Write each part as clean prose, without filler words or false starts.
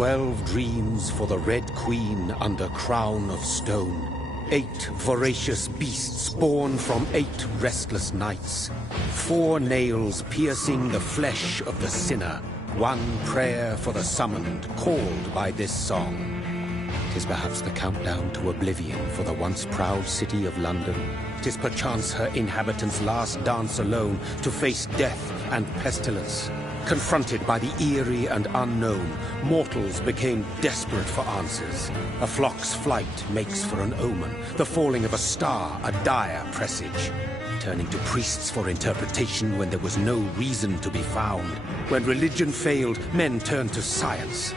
12 dreams for the Red Queen under crown of stone. 8 voracious beasts born from 8 restless nights. 4 nails piercing the flesh of the sinner. 1 prayer for the summoned, called by this song. 'Tis perhaps the countdown to oblivion for the once proud city of London. 'Tis perchance her inhabitants' last dance alone to face death and pestilence. Confronted by the eerie and unknown, mortals became desperate for answers. A flock's flight makes for an omen, the falling of a star a dire presage. Turning to priests for interpretation when there was no reason to be found. When religion failed, men turned to science.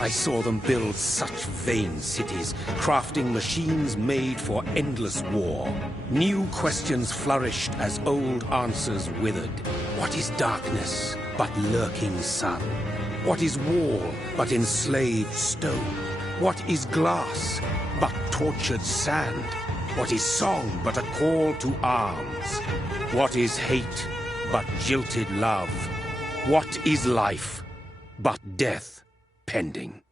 I saw them build such vain cities, crafting machines made for endless war. New questions flourished as old answers withered. What is darkness but lurking sun? What is wall but enslaved stone? What is glass but tortured sand? What is song but a call to arms? What is hate but jilted love? What is life but death pending?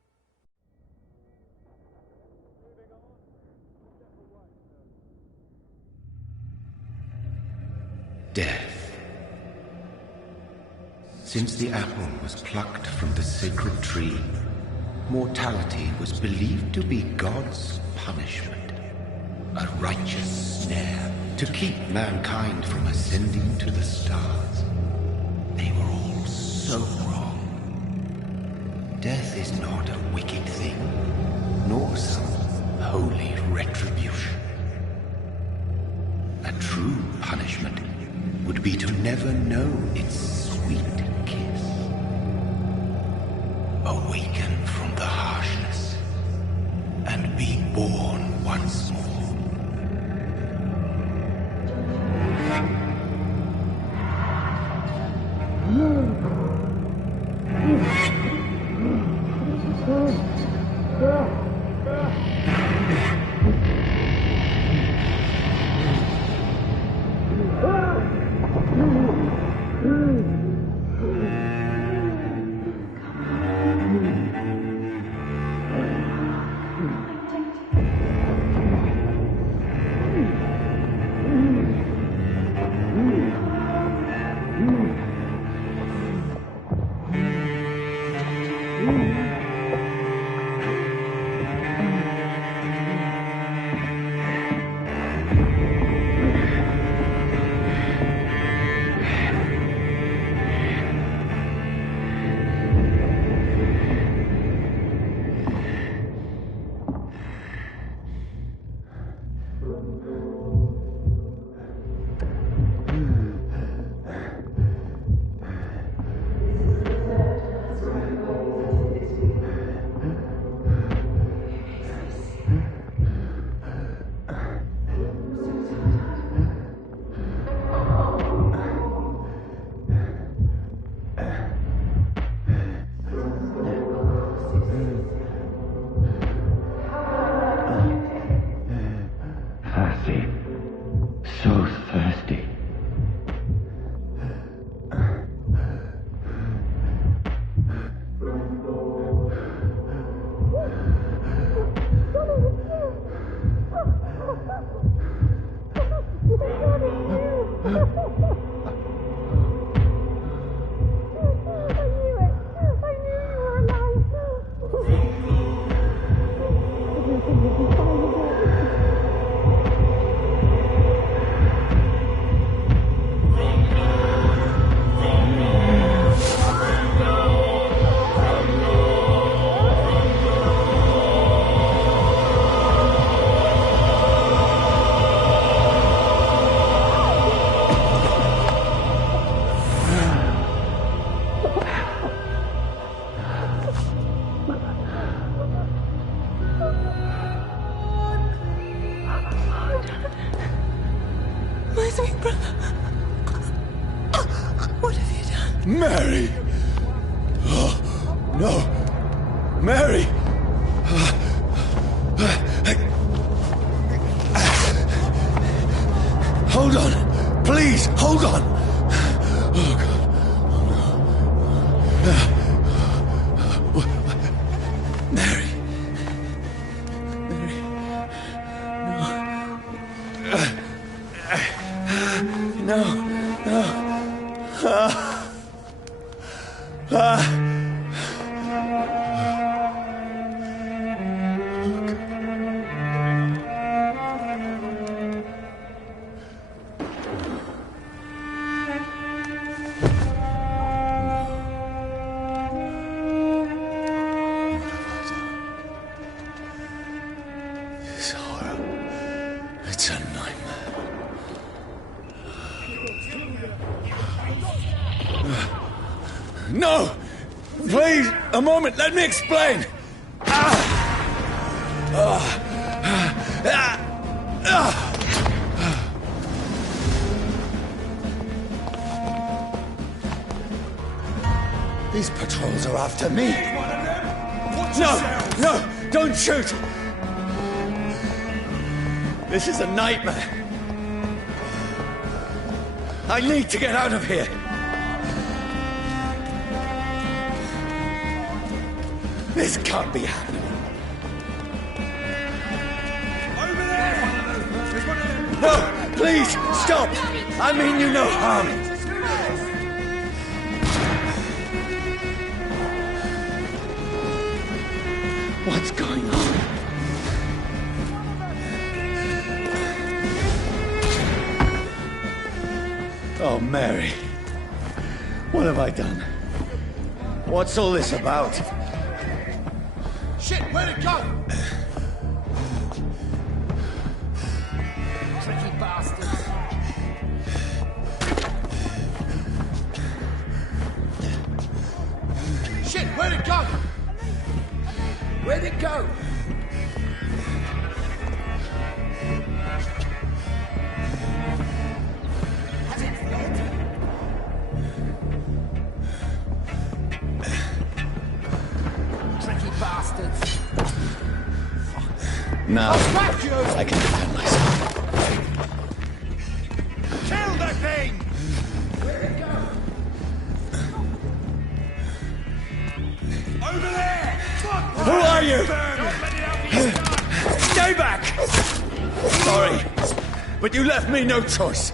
Death. Since the apple was plucked from the sacred tree, mortality was believed to be God's punishment. A righteous snare to keep mankind from ascending to the stars. They were all so wrong. Death is not a wicked thing, nor some holy retribution. A true punishment would be to never know its sweet kiss. Awaken from the harshness and be born once more. Mary! Oh, no! Mary! Hold on! Please, hold on! Oh, God. Oh, no. A moment, let me explain! These patrols are after me. No, don't shoot! This is a nightmare. I need to get out of here. This can't be happening. Over there! There's one of them! No, please, stop! I mean you no harm. What's going on? Oh, Mary. What have I done? What's all this about? Shit, where'd it go? Tricky bastards. Shit, where'd it go? Where'd it go? Has it fled? Tricky bastards. Now, Back you! I can defend myself. Kill that thing! Where'd it go? Over there! Who are you? Don't let it out the inside! Stay back! Sorry, but you left me no choice.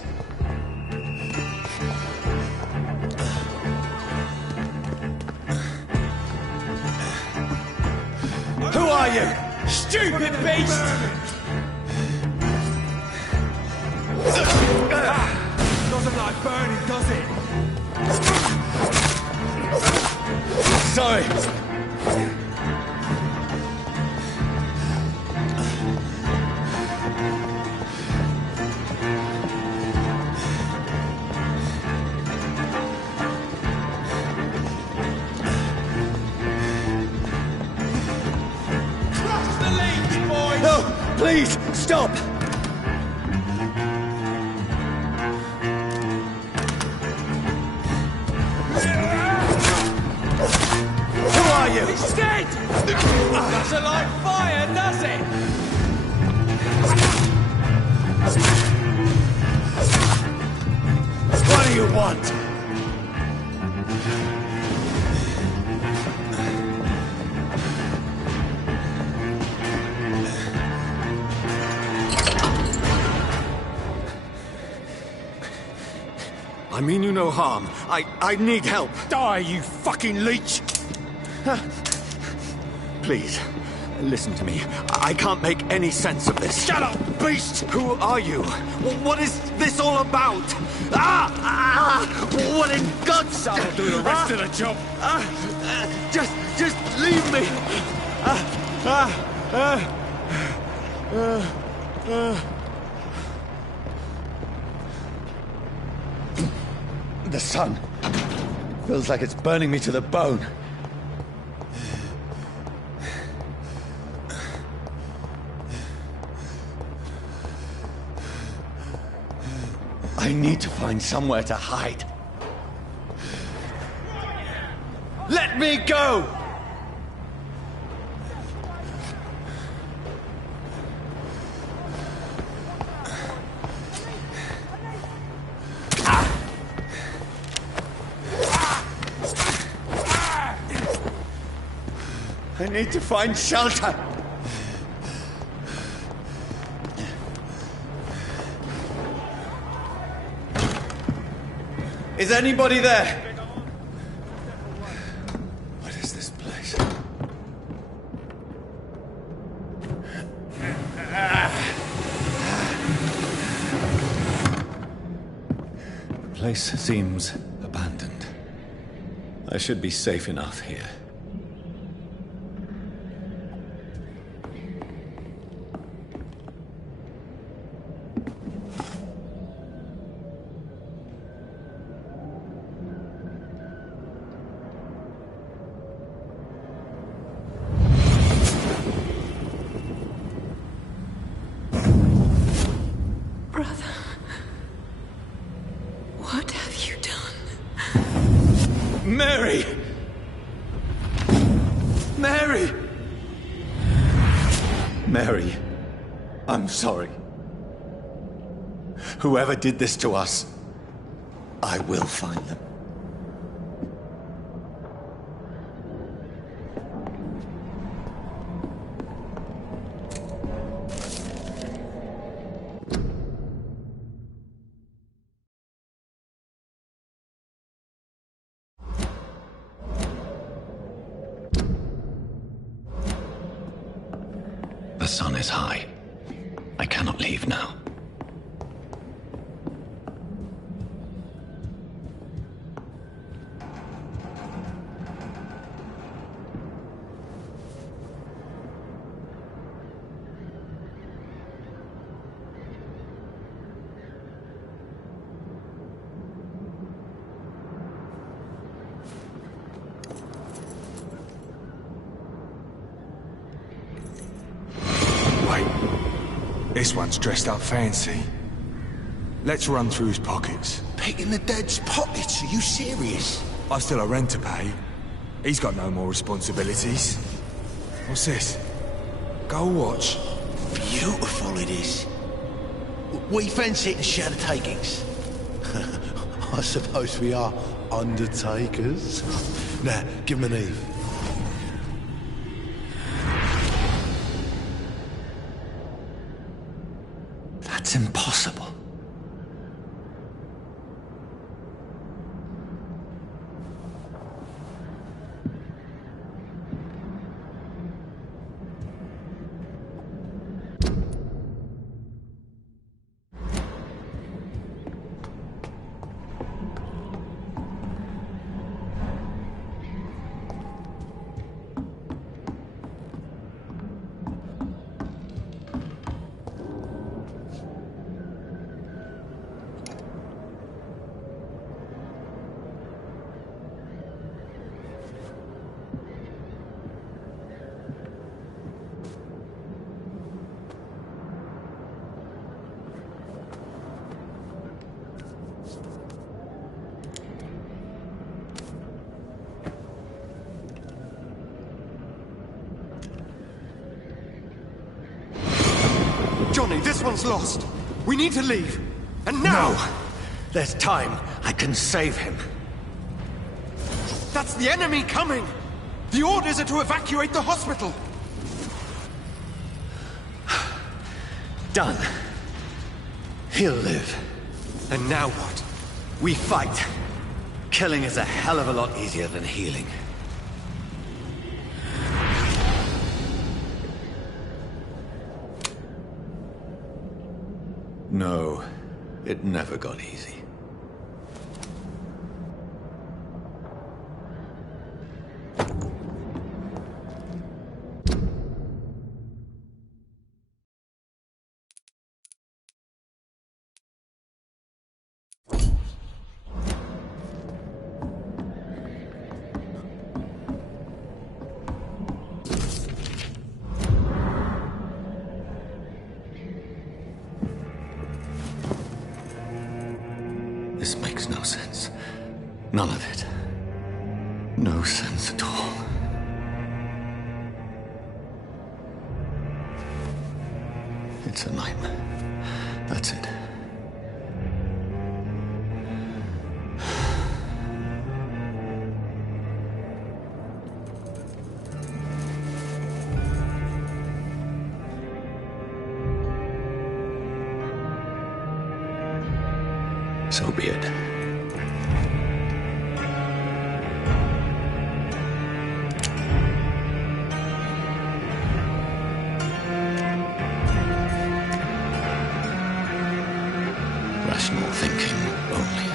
Who are you? Stupid beast! Doesn't like burning, does it? Sorry. Cross the leech, boys! No, please, stop! Who are you? He's dead! Doesn't like fire, does it? What do you want? I mean you no harm. I need help. Die, you fucking leech! Please, listen to me. I can't make any sense of this. Shut up, beast! Who are you? What is this all about? What in God's... I'll do the rest of the job. Just leave me. The sun feels like it's burning me to the bone. I need to find somewhere to hide. Let me go! I need to find shelter. Is anybody there? What is this place? The place seems abandoned. I should be safe enough here. Mary, I'm sorry. Whoever did this to us, I will find them. The sun is high. I cannot leave now. This one's dressed up fancy. Let's run through his pockets. Picking the dead's pockets? Are you serious? I've still a rent to pay. He's got no more responsibilities. What's this? Gold watch. Beautiful it is. We fancy it and share the takings. I suppose we are undertakers. Now, give him an Eve. That's impossible. Johnny, this one's lost. We need to leave. And now! No! There's time. I can save him. That's the enemy coming! The orders are to evacuate the hospital! Done. He'll live. And now what? We fight. Killing is a hell of a lot easier than healing. No, it never got easy. This makes no sense. None of it. No sense at all. It's a nightmare. That's it. So be it. Rational thinking only.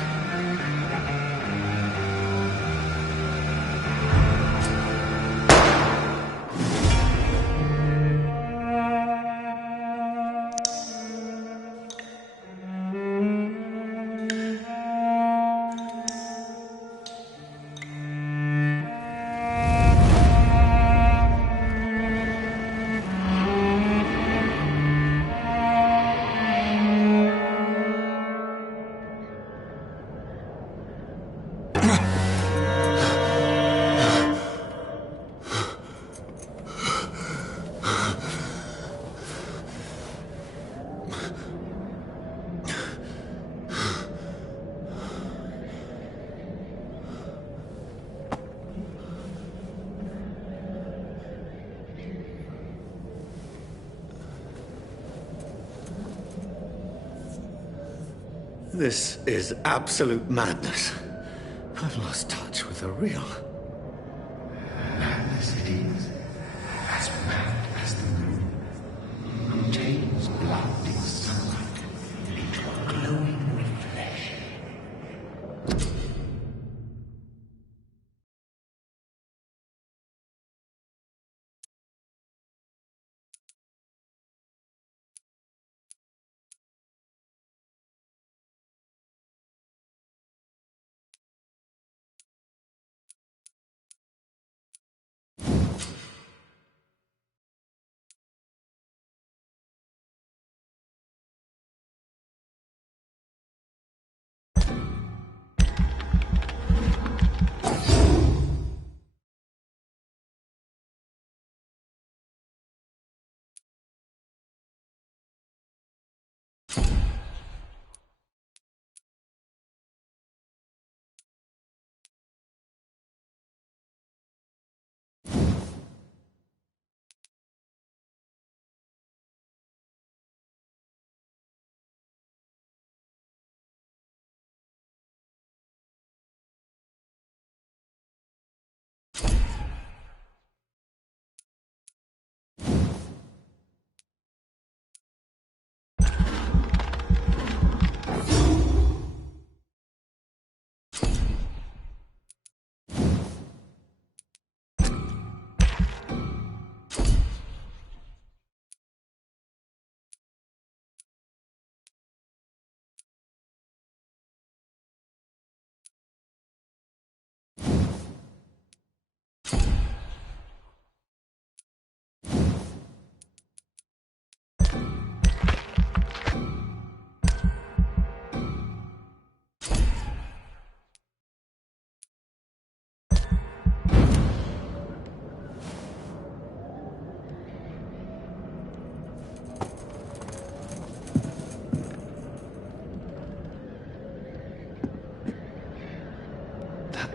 This is absolute madness. I've lost touch with the real. Madness it is, as mad as the moon, who turns blinding sunlight into a glowing flesh.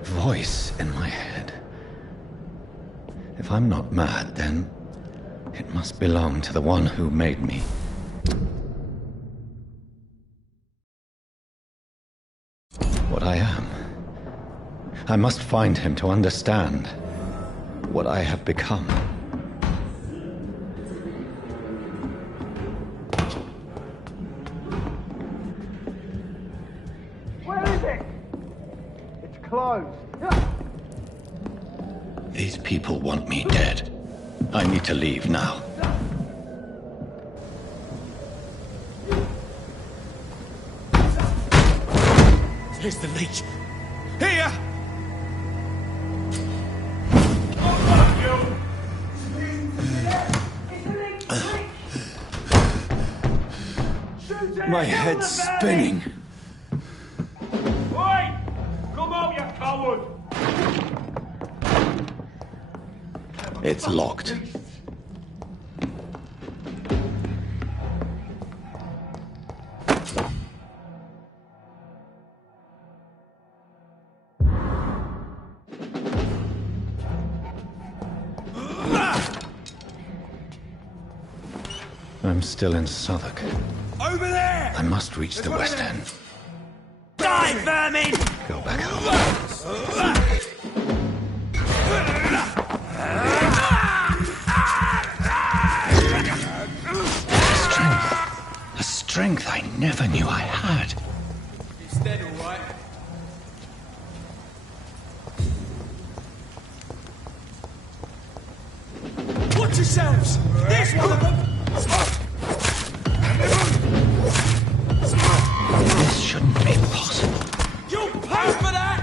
Voice in my head. If I'm not mad, then it must belong to the one who made me. What I am. I must find him to understand what I have become. Where is it? It's closed. These people want me dead. I need to leave now. Here's the leech. Here! My head's spinning. Oi! Come out, you coward! It's locked. I'm still in Southwark. Over there! I must reach the West End. Die, vermin! Go back home. A strength I never knew I had. He's dead, all right. Watch yourselves! There's one of them! This shouldn't be possible. You'll pay for that!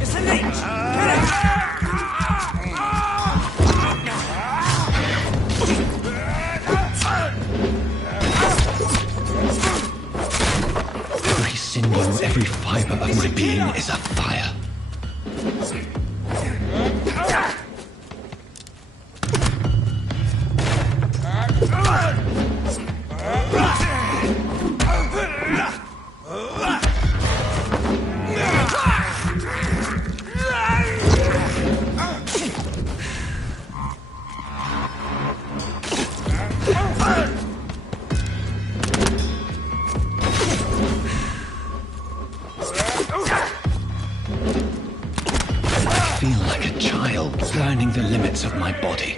It's a leech! Every sinew, every fiber of my being is afire. like a child learning the limits of my body.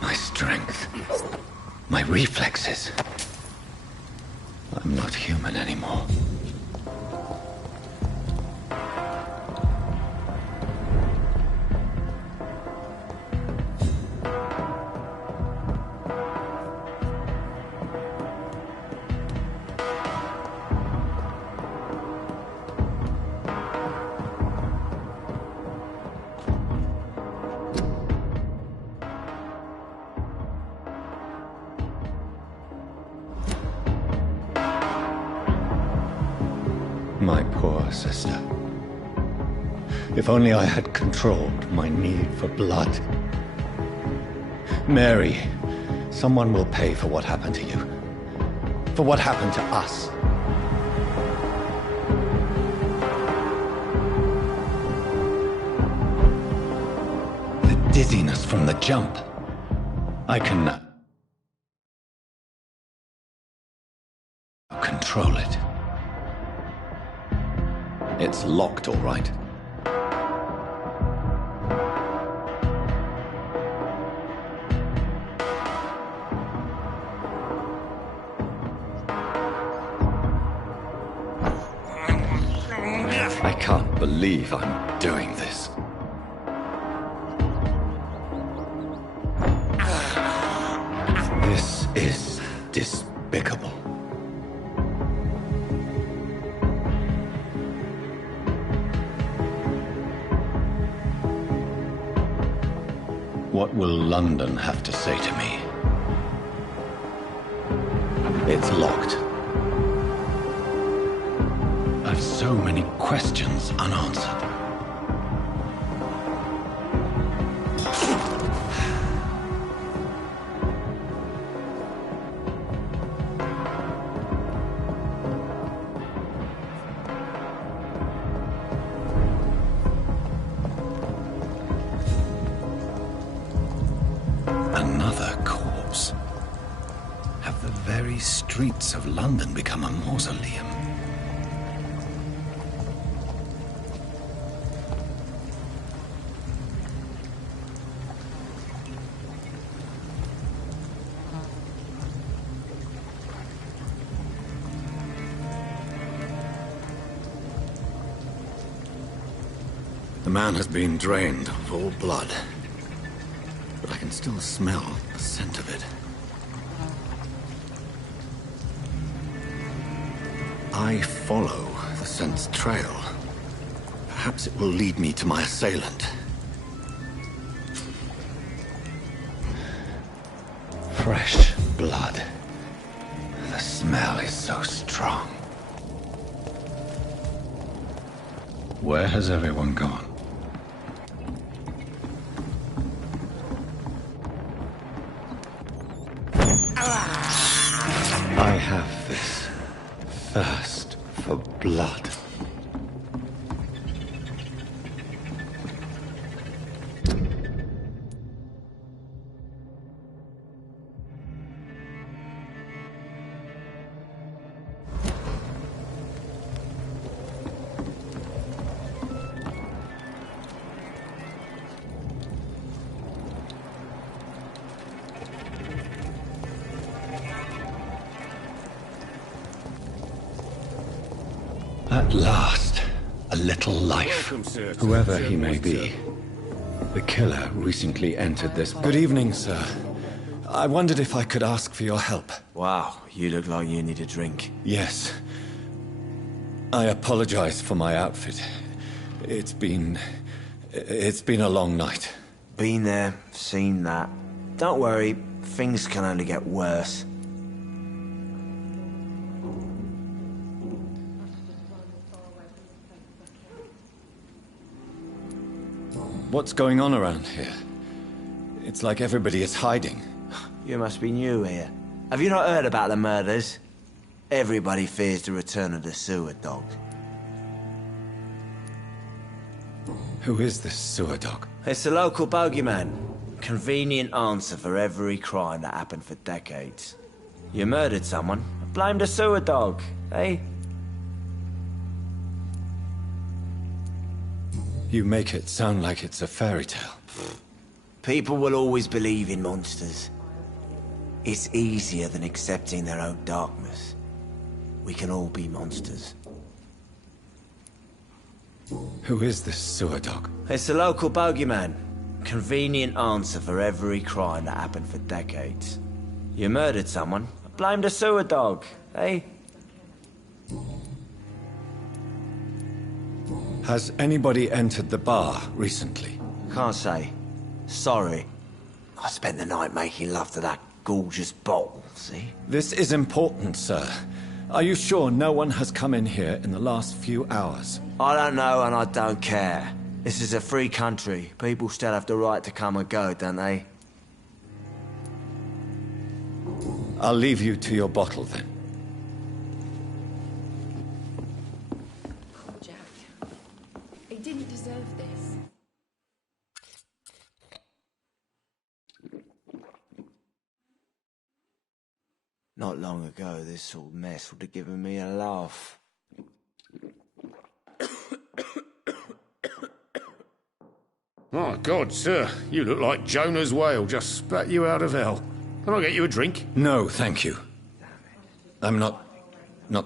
My strength, my reflexes. I'm not human anymore. My poor sister. If only I had controlled my need for blood. Mary, someone will pay for what happened to you. For what happened to us. The dizziness from the jump. I can control it. It's locked, all right. I can't believe I'm doing this. This is despicable. What will London have to say to me? It's locked. I've so many questions unanswered. Another corpse. Have the very streets of London become a mausoleum? The man has been drained of all blood. But I can still smell the scent of it. I follow the scent's trail. Perhaps it will lead me to my assailant. Fresh blood. The smell is so strong. Where has everyone gone? I have this thirst for blood. At last, a little life. Whoever he may be. The killer recently entered this... Good evening, sir. I wondered if I could ask for your help. Wow, you look like you need a drink. Yes. I apologize for my outfit. It's been a long night. Been there, seen that. Don't worry, things can only get worse. What's going on around here? It's like everybody is hiding. You must be new here. Have you not heard about the murders? Everybody fears the return of the sewer dog. Who is this sewer dog? It's a local bogeyman. Convenient answer for every crime that happened for decades. You murdered someone, blame the sewer dog, eh? You make it sound like it's a fairy tale. People will always believe in monsters. It's easier than accepting their own darkness. We can all be monsters. Who is this sewer dog? It's a local bogeyman. Convenient answer for every crime that happened for decades. You murdered someone, blame the sewer dog, eh? Has anybody entered the bar recently? Can't say. Sorry. I spent the night making love to that gorgeous bottle, see? This is important, sir. Are you sure no one has come in here in the last few hours? I don't know and I don't care. This is a free country. People still have the right to come and go, don't they? I'll leave you to your bottle then. Oh, Jack. He didn't deserve this. Not long ago, this sort of mess would have given me a laugh. My God, sir, you look like Jonah's whale just spat you out of hell. Can I get you a drink? No, thank you. I'm not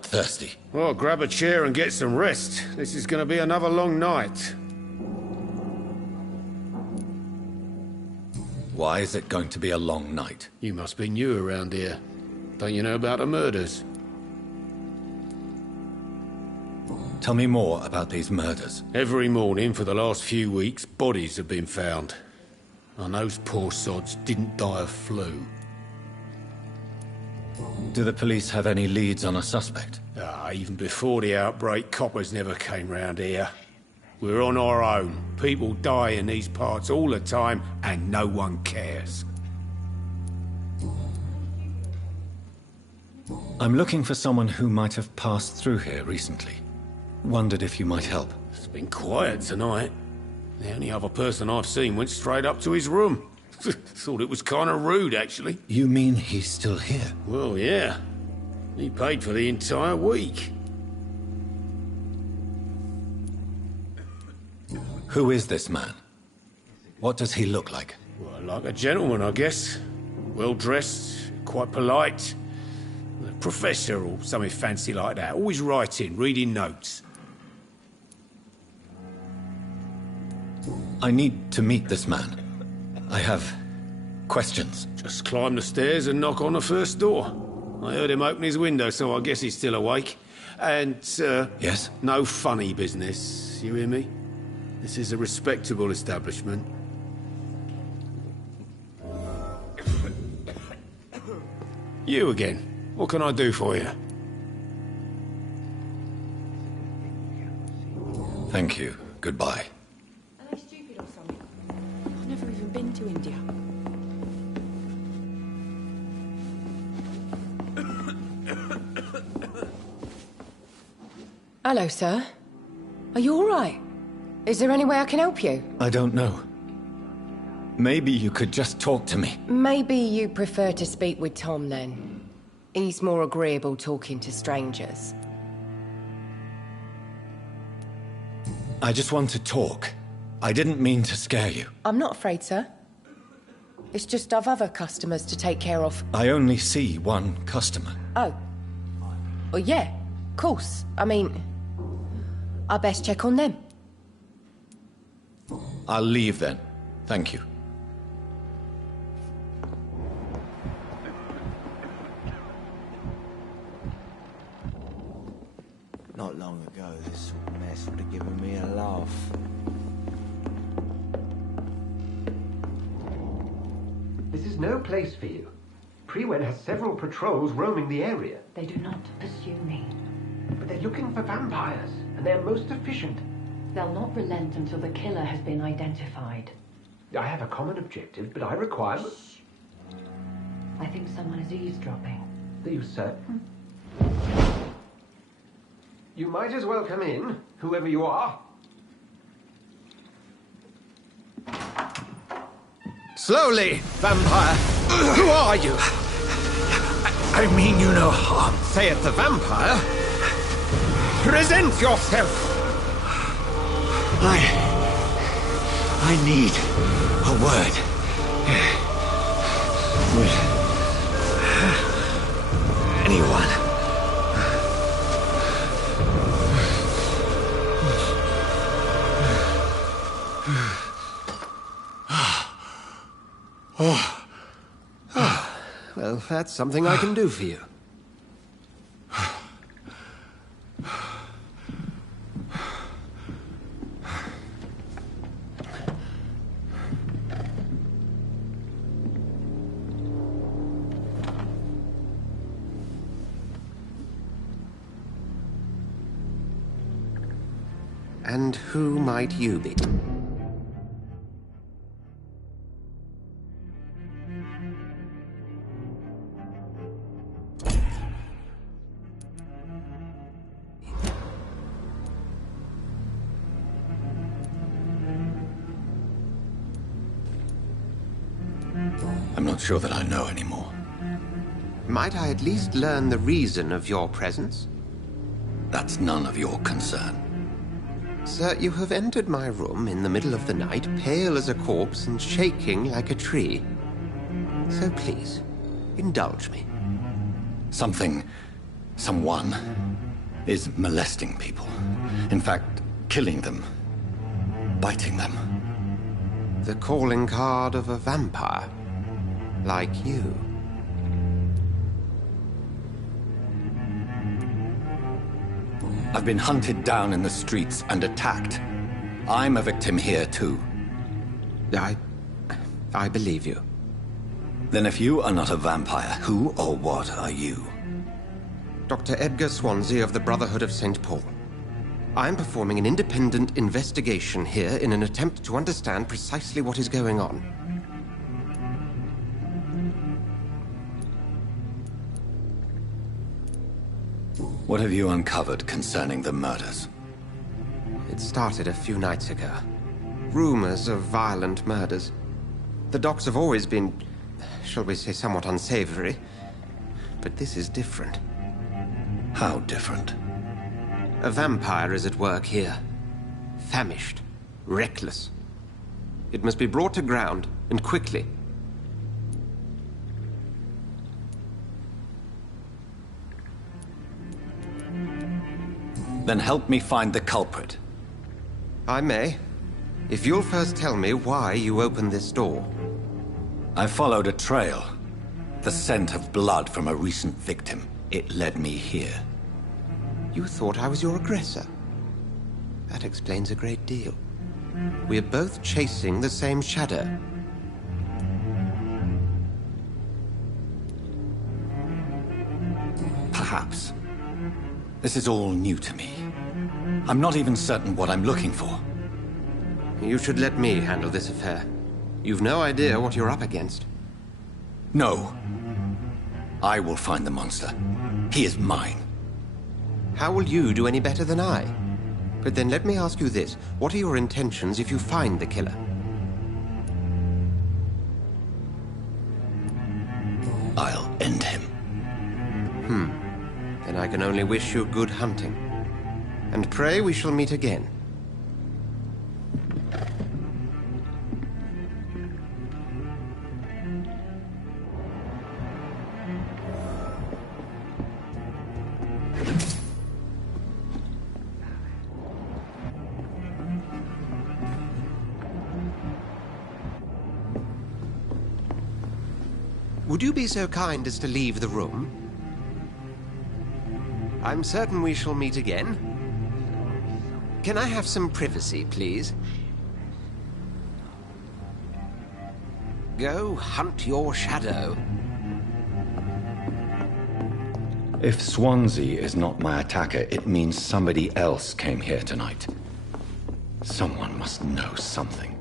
thirsty. Well, grab a chair and get some rest. This is going to be another long night. Why is it going to be a long night? You must be new around here. Don't you know about the murders? Tell me more about these murders. Every morning for the last few weeks, bodies have been found. And those poor sods didn't die of flu. Do the police have any leads on a suspect? Even before the outbreak, coppers never came round here. We're on our own. People die in these parts all the time, and no one cares. I'm looking for someone who might have passed through here recently. Wondered if you might help. It's been quiet tonight. The only other person I've seen went straight up to his room. Thought it was kind of rude, actually. You mean he's still here? Well, yeah. He paid for the entire week. Who is this man? What does he look like? Well, like a gentleman, I guess. Well-dressed, quite polite. A professor or something fancy like that. Always writing, reading notes. I need to meet this man. I have questions. Just climb the stairs and knock on the first door. I heard him open his window, so I guess he's still awake. And, Yes? no funny business, you hear me? This is a respectable establishment. You again. What can I do for you? Thank you. Goodbye. Are they stupid or something? I've never even been to India. Hello, sir. Are you all right? Is there any way I can help you? I don't know. Maybe you could just talk to me. Maybe you prefer to speak with Tom, then. He's more agreeable talking to strangers. I just want to talk. I didn't mean to scare you. I'm not afraid, sir. It's just I've other customers to take care of. I only see one customer. Oh. Well, yeah, of course. I mean, I best check on them. I'll leave then. Thank you. Not long ago, this sort of mess would have given me a laugh. This is no place for you. Prewen has several patrols roaming the area. They do not pursue me. But they're looking for vampires, and they're most efficient. They'll not relent until the killer has been identified. I have a common objective, but I require... I think someone is eavesdropping. Are you certain? You might as well come in, whoever you are. Slowly, vampire! Who are you? I mean you no harm. Saith the vampire. Present yourself! I need a word. With anyone. Well, that's something I can do for you. And who might you be? I'm not sure that I know anymore. Might I at least learn the reason of your presence? That's none of your concern. Sir, you have entered my room in the middle of the night, pale as a corpse and shaking like a tree. So please, indulge me. Someone is molesting people. In fact, killing them. Biting them. The calling card of a vampire. Like you. I've been hunted down in the streets and attacked. I'm a victim here, too. I believe you. Then if you are not a vampire, who or what are you? Dr. Edgar Swansea of the Brotherhood of St. Paul. I'm performing an independent investigation here in an attempt to understand precisely what is going on. What have you uncovered concerning the murders? It started a few nights ago. Rumors of violent murders. The docs have always been, shall we say, somewhat unsavory. But this is different. How different? A vampire is at work here. Famished. Reckless. It must be brought to ground, and quickly. Then help me find the culprit. I may. If you'll first tell me why you opened this door. I followed a trail. The scent of blood from a recent victim. It led me here. You thought I was your aggressor. That explains a great deal. We're both chasing the same shadow. Perhaps. This is all new to me. I'm not even certain what I'm looking for. You should let me handle this affair. You've no idea what you're up against. No. I will find the monster. He is mine. How will you do any better than I? But then let me ask you this. What are your intentions if you find the killer? I'll end him. Then I can only wish you good hunting. And pray we shall meet again. Would you be so kind as to leave the room? I'm certain we shall meet again. Can I have some privacy, please? Go hunt your shadow. If Swansea is not my attacker, it means somebody else came here tonight. Someone must know something.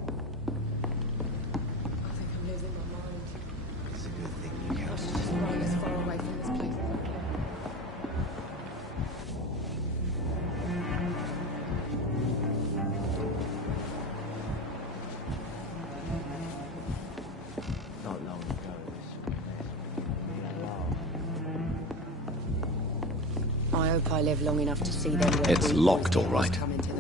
hope I live long enough to see them. It's locked, all right. Coming to them.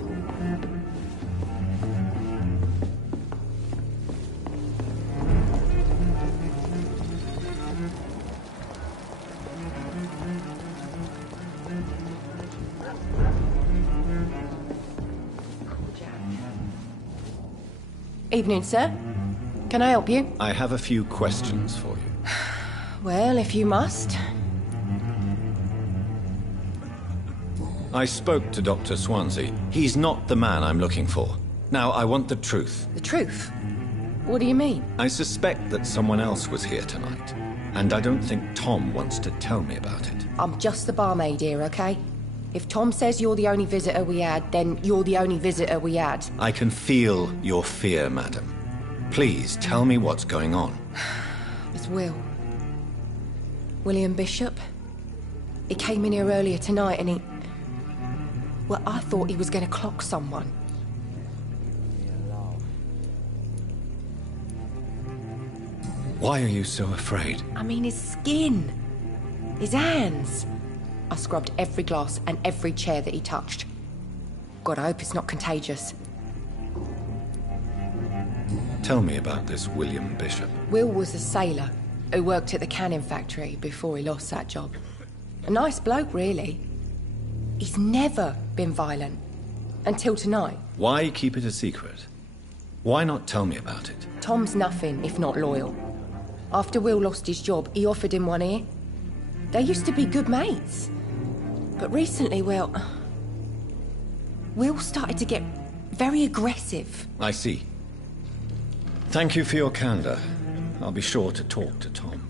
Evening, sir. Can I help you? I have a few questions for you. Well, if you must. I spoke to Dr. Swansea. He's not the man I'm looking for. Now, I want the truth. The truth? What do you mean? I suspect that someone else was here tonight, and I don't think Tom wants to tell me about it. I'm just the barmaid here, okay? If Tom says you're the only visitor we had, then you're the only visitor we had. I can feel your fear, madam. Please, tell me what's going on. It's Will. William Bishop. He came in here earlier tonight and he... Well, I thought he was going to clock someone. Why are you so afraid? I mean, his skin. His hands. I scrubbed every glass and every chair that he touched. God, I hope it's not contagious. Tell me about this William Bishop. Will was a sailor who worked at the cannon factory before he lost that job. A nice bloke, really. He's never been violent. Until tonight. Why keep it a secret? Why not tell me about it? Tom's nothing if not loyal. After Will lost his job, he offered him one ear. They used to be good mates. But recently, well... Will started to get very aggressive. I see. Thank you for your candor. I'll be sure to talk to Tom.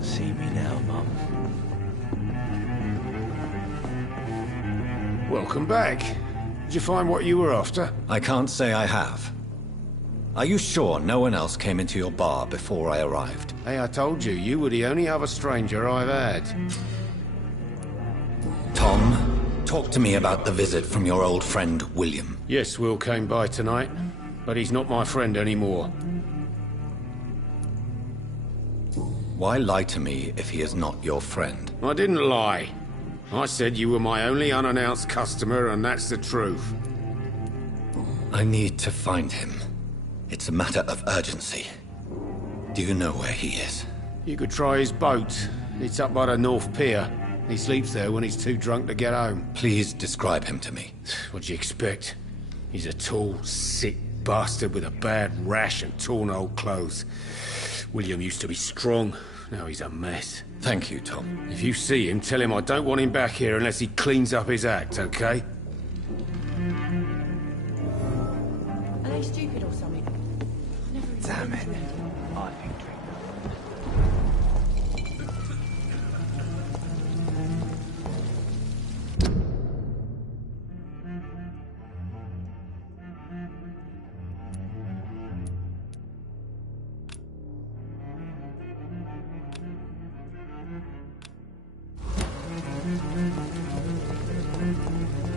See me now, Mum. Welcome back. Did you find what you were after? I can't say I have. Are you sure no one else came into your bar before I arrived? Hey, I told you, you were the only other stranger I've had. Tom, talk to me about the visit from your old friend, William. Yes, Will came by tonight, but he's not my friend anymore. Why lie to me if he is not your friend? I didn't lie. I said you were my only unannounced customer, and that's the truth. I need to find him. It's a matter of urgency. Do you know where he is? You could try his boat. It's up by the North Pier. He sleeps there when he's too drunk to get home. Please describe him to me. What do you expect? He's a tall, sick bastard with a bad rash and torn old clothes. William used to be strong. Now he's a mess. Thank you, Tom. If you see him, tell him I don't want him back here unless he cleans up his act, okay? Are they stupid or something? Damn it. I think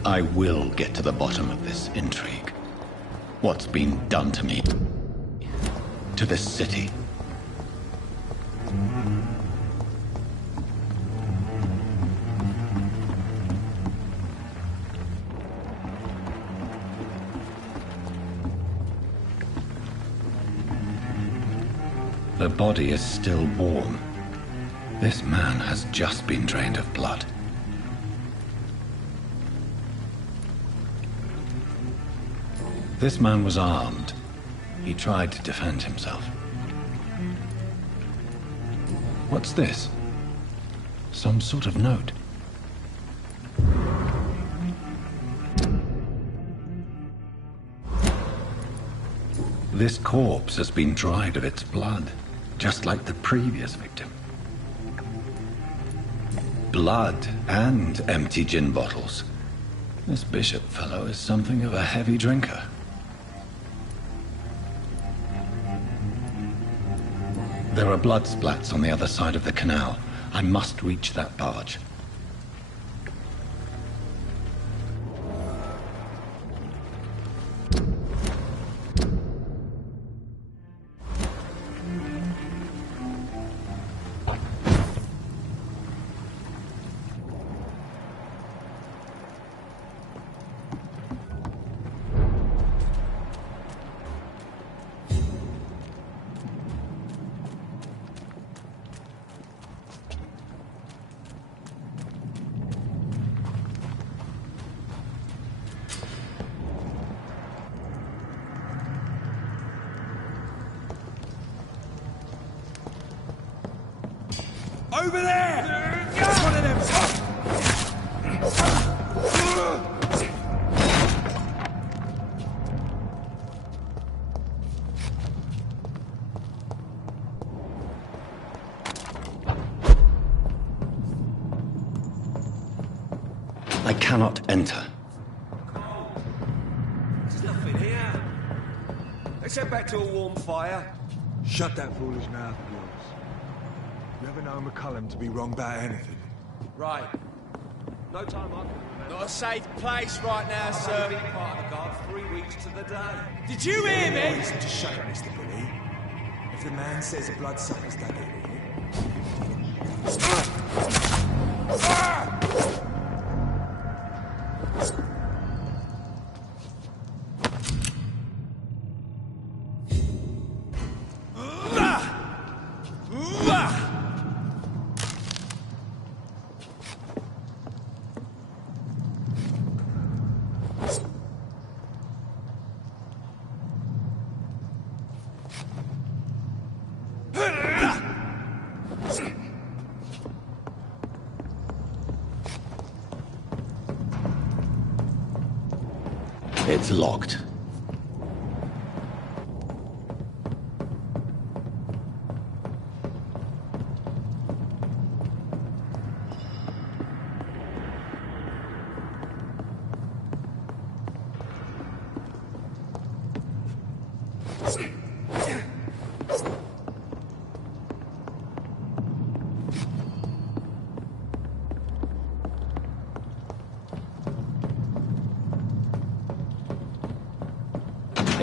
I will get to the bottom of this intrigue. What's been done to me? To this city? The body is still warm. This man has just been drained of blood. This man was armed. He tried to defend himself. What's this? Some sort of note. This corpse has been dried of its blood. just like the previous victim. Blood and empty gin bottles. This Bishop fellow is something of a heavy drinker. There are blood splats on the other side of the canal. I must reach that barge. Over there! It's one of them. I cannot enter. There's nothing here. Let's head back to a warm fire. Shut that foolish mouth of yours. You ever know McCullum to be wrong about anything? Right. No time I can remember. Not a safe place right now, sir. I've been part of the guard 3 weeks to the day. Did you hear me? Listen to shut up, Mr. Billy. If the man says a bloodsucker's dug in here... It's locked.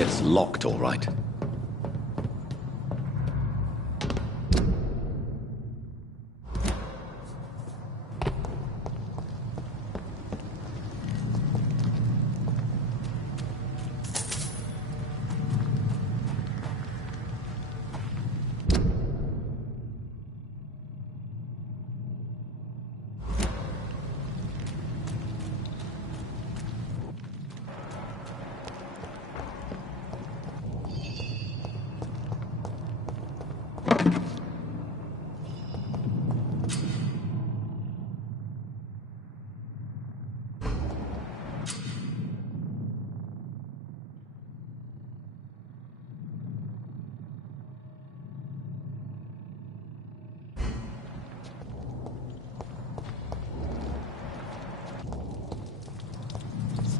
It's locked, all right.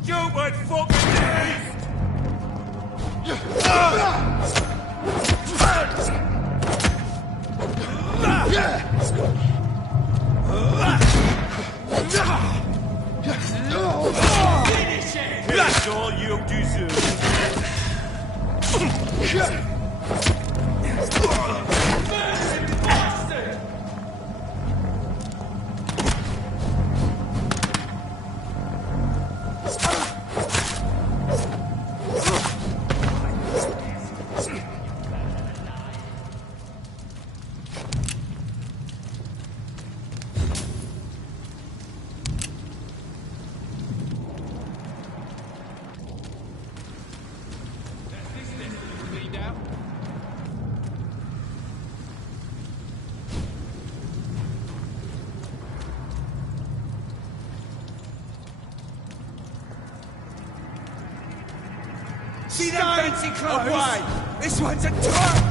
Stupid fucking beast! Finish it! That's all you deserve. See that fancy clothes? Away. This one's a top!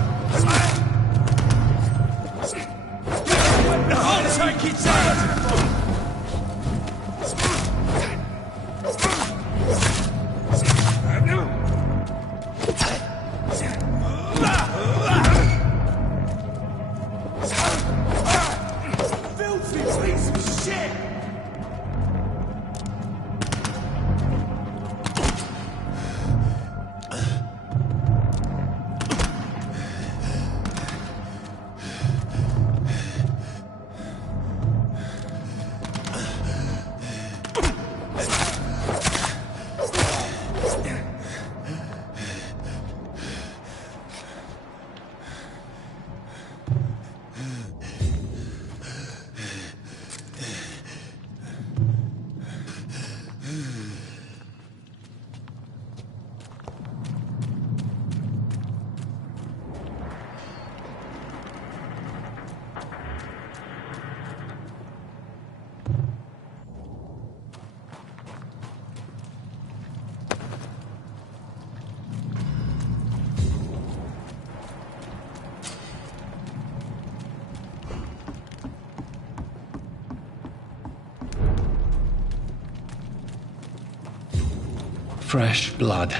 Fresh blood.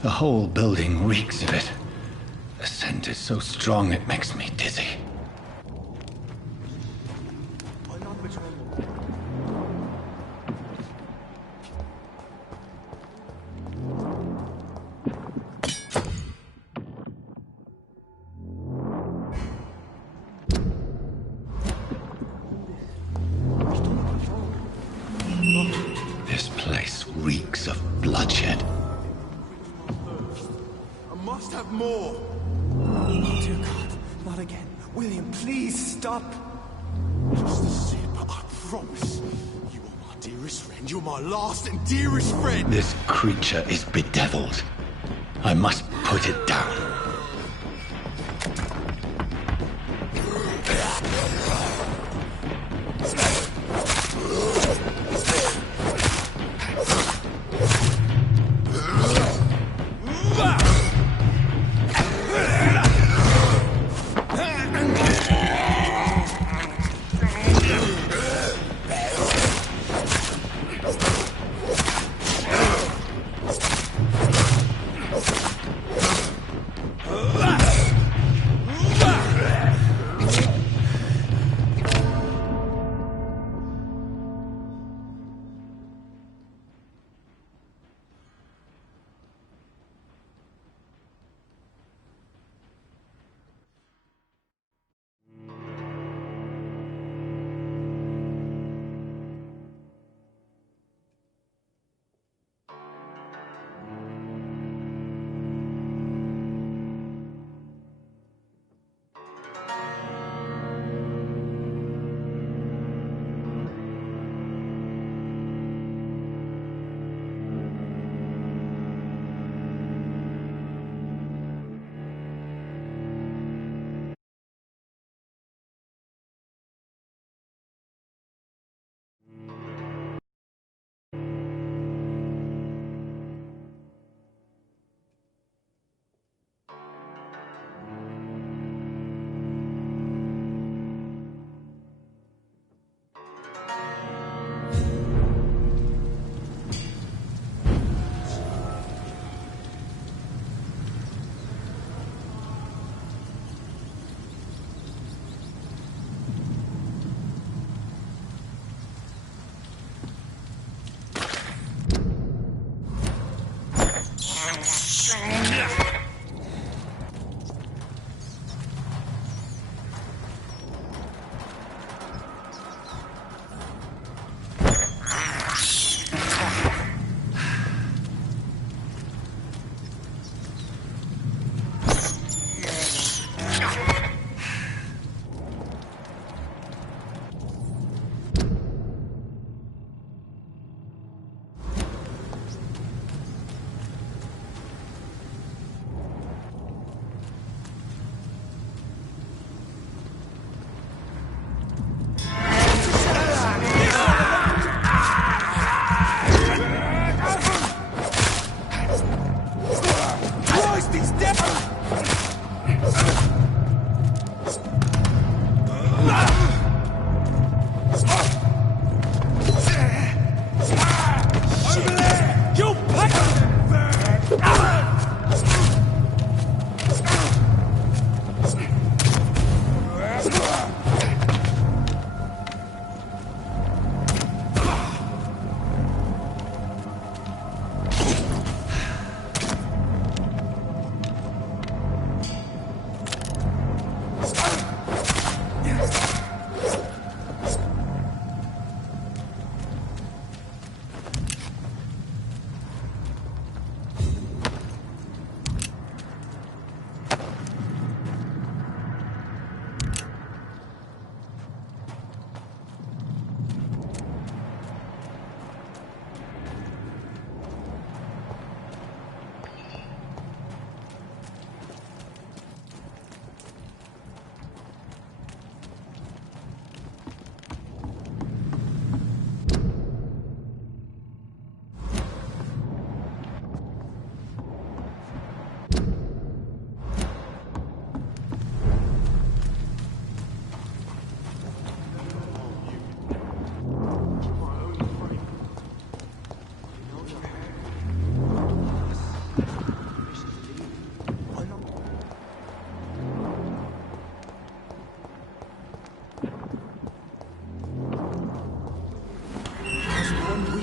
The whole building reeks of it. The scent is so strong it makes me dizzy. This place reeks of bloodshed. I must have more. Oh, dear God, not again. William, please stop. Just a sip, but I promise. You are my dearest friend. You're my last and dearest friend. This creature is bedeviled. I must put it down.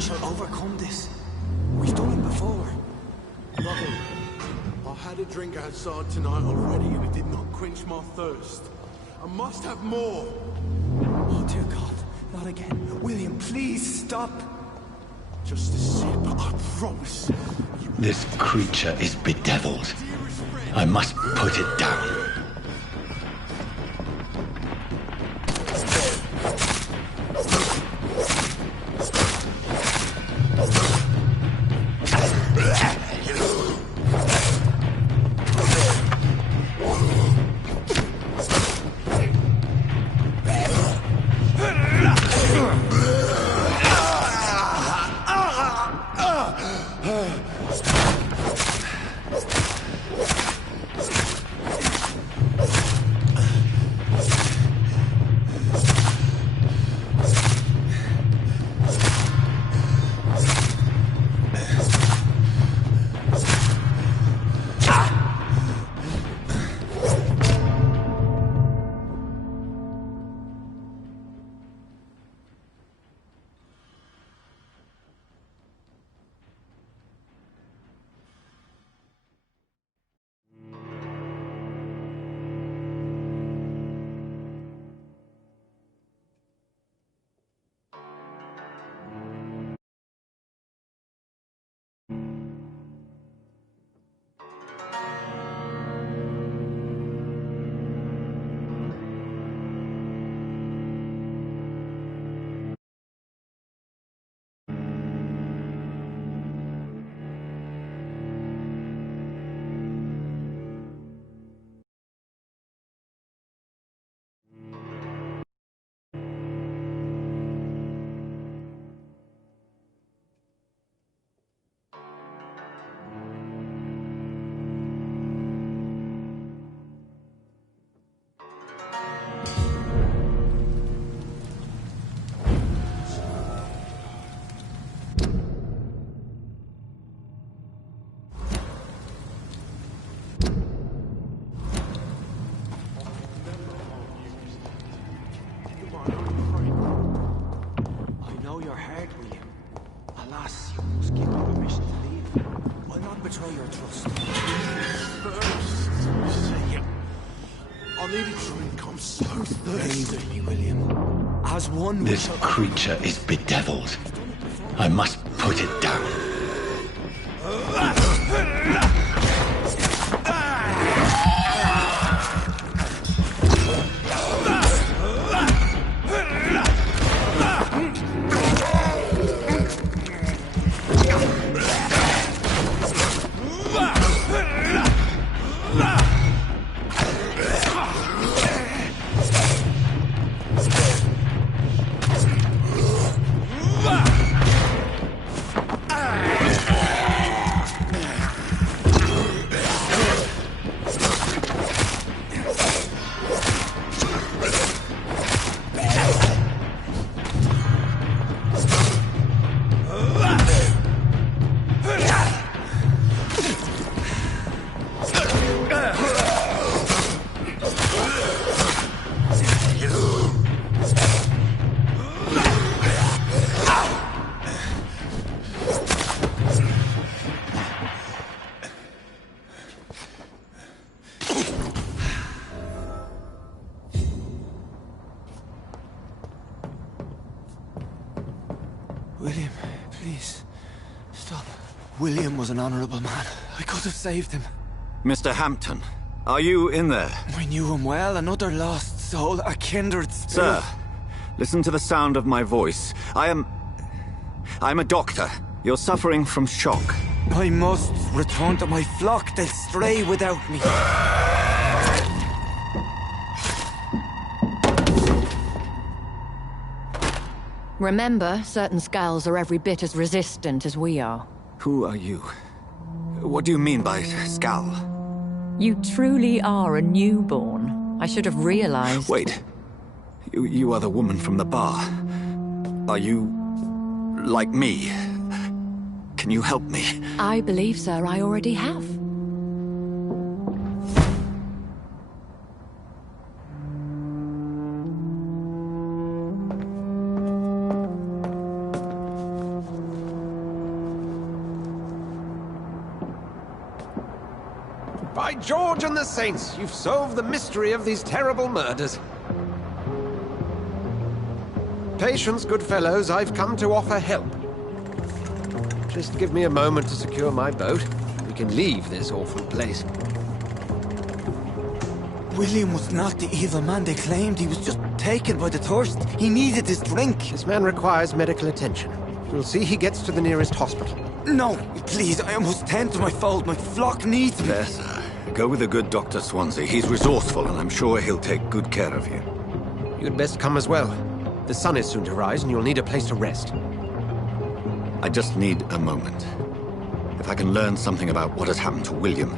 shall overcome this. We've done it before. Nothing. I had a drink outside tonight already and it did not quench my thirst. I must have more. Oh, dear God. Not again. William, please stop. Just a sip, I promise. This creature is bedeviled. I must put it down. This creature is bedeviled. I must put it down. William, please, stop. William was an honorable man. I could have saved him. Mr. Hampton, are you in there? I knew him well, another lost soul, a kindred spirit. Sir, listen to the sound of my voice. I'm a doctor. You're suffering from shock. I must return to my flock. They'll stray without me. Remember, certain skulls are every bit as resistant as we are. Who are you? What do you mean by skull? You truly are a newborn. I should have realized. Wait. You are the woman from the bar. Are you like me? Can you help me? I believe, sir, I already have. By George and the Saints, you've solved the mystery of these terrible murders. Patience, good fellows, I've come to offer help. Just give me a moment to secure my boat. We can leave this awful place. William was not the evil man they claimed. He was just taken by the thirst. He needed his drink. This man requires medical attention. We'll see he gets to the nearest hospital. No, please, I must tend to my fold. My flock needs me. There, sir. Go with the good Dr. Swansea. He's resourceful, and I'm sure he'll take good care of you. You'd best come as well. The sun is soon to rise, and you'll need a place to rest. I just need a moment. If I can learn something about what has happened to William,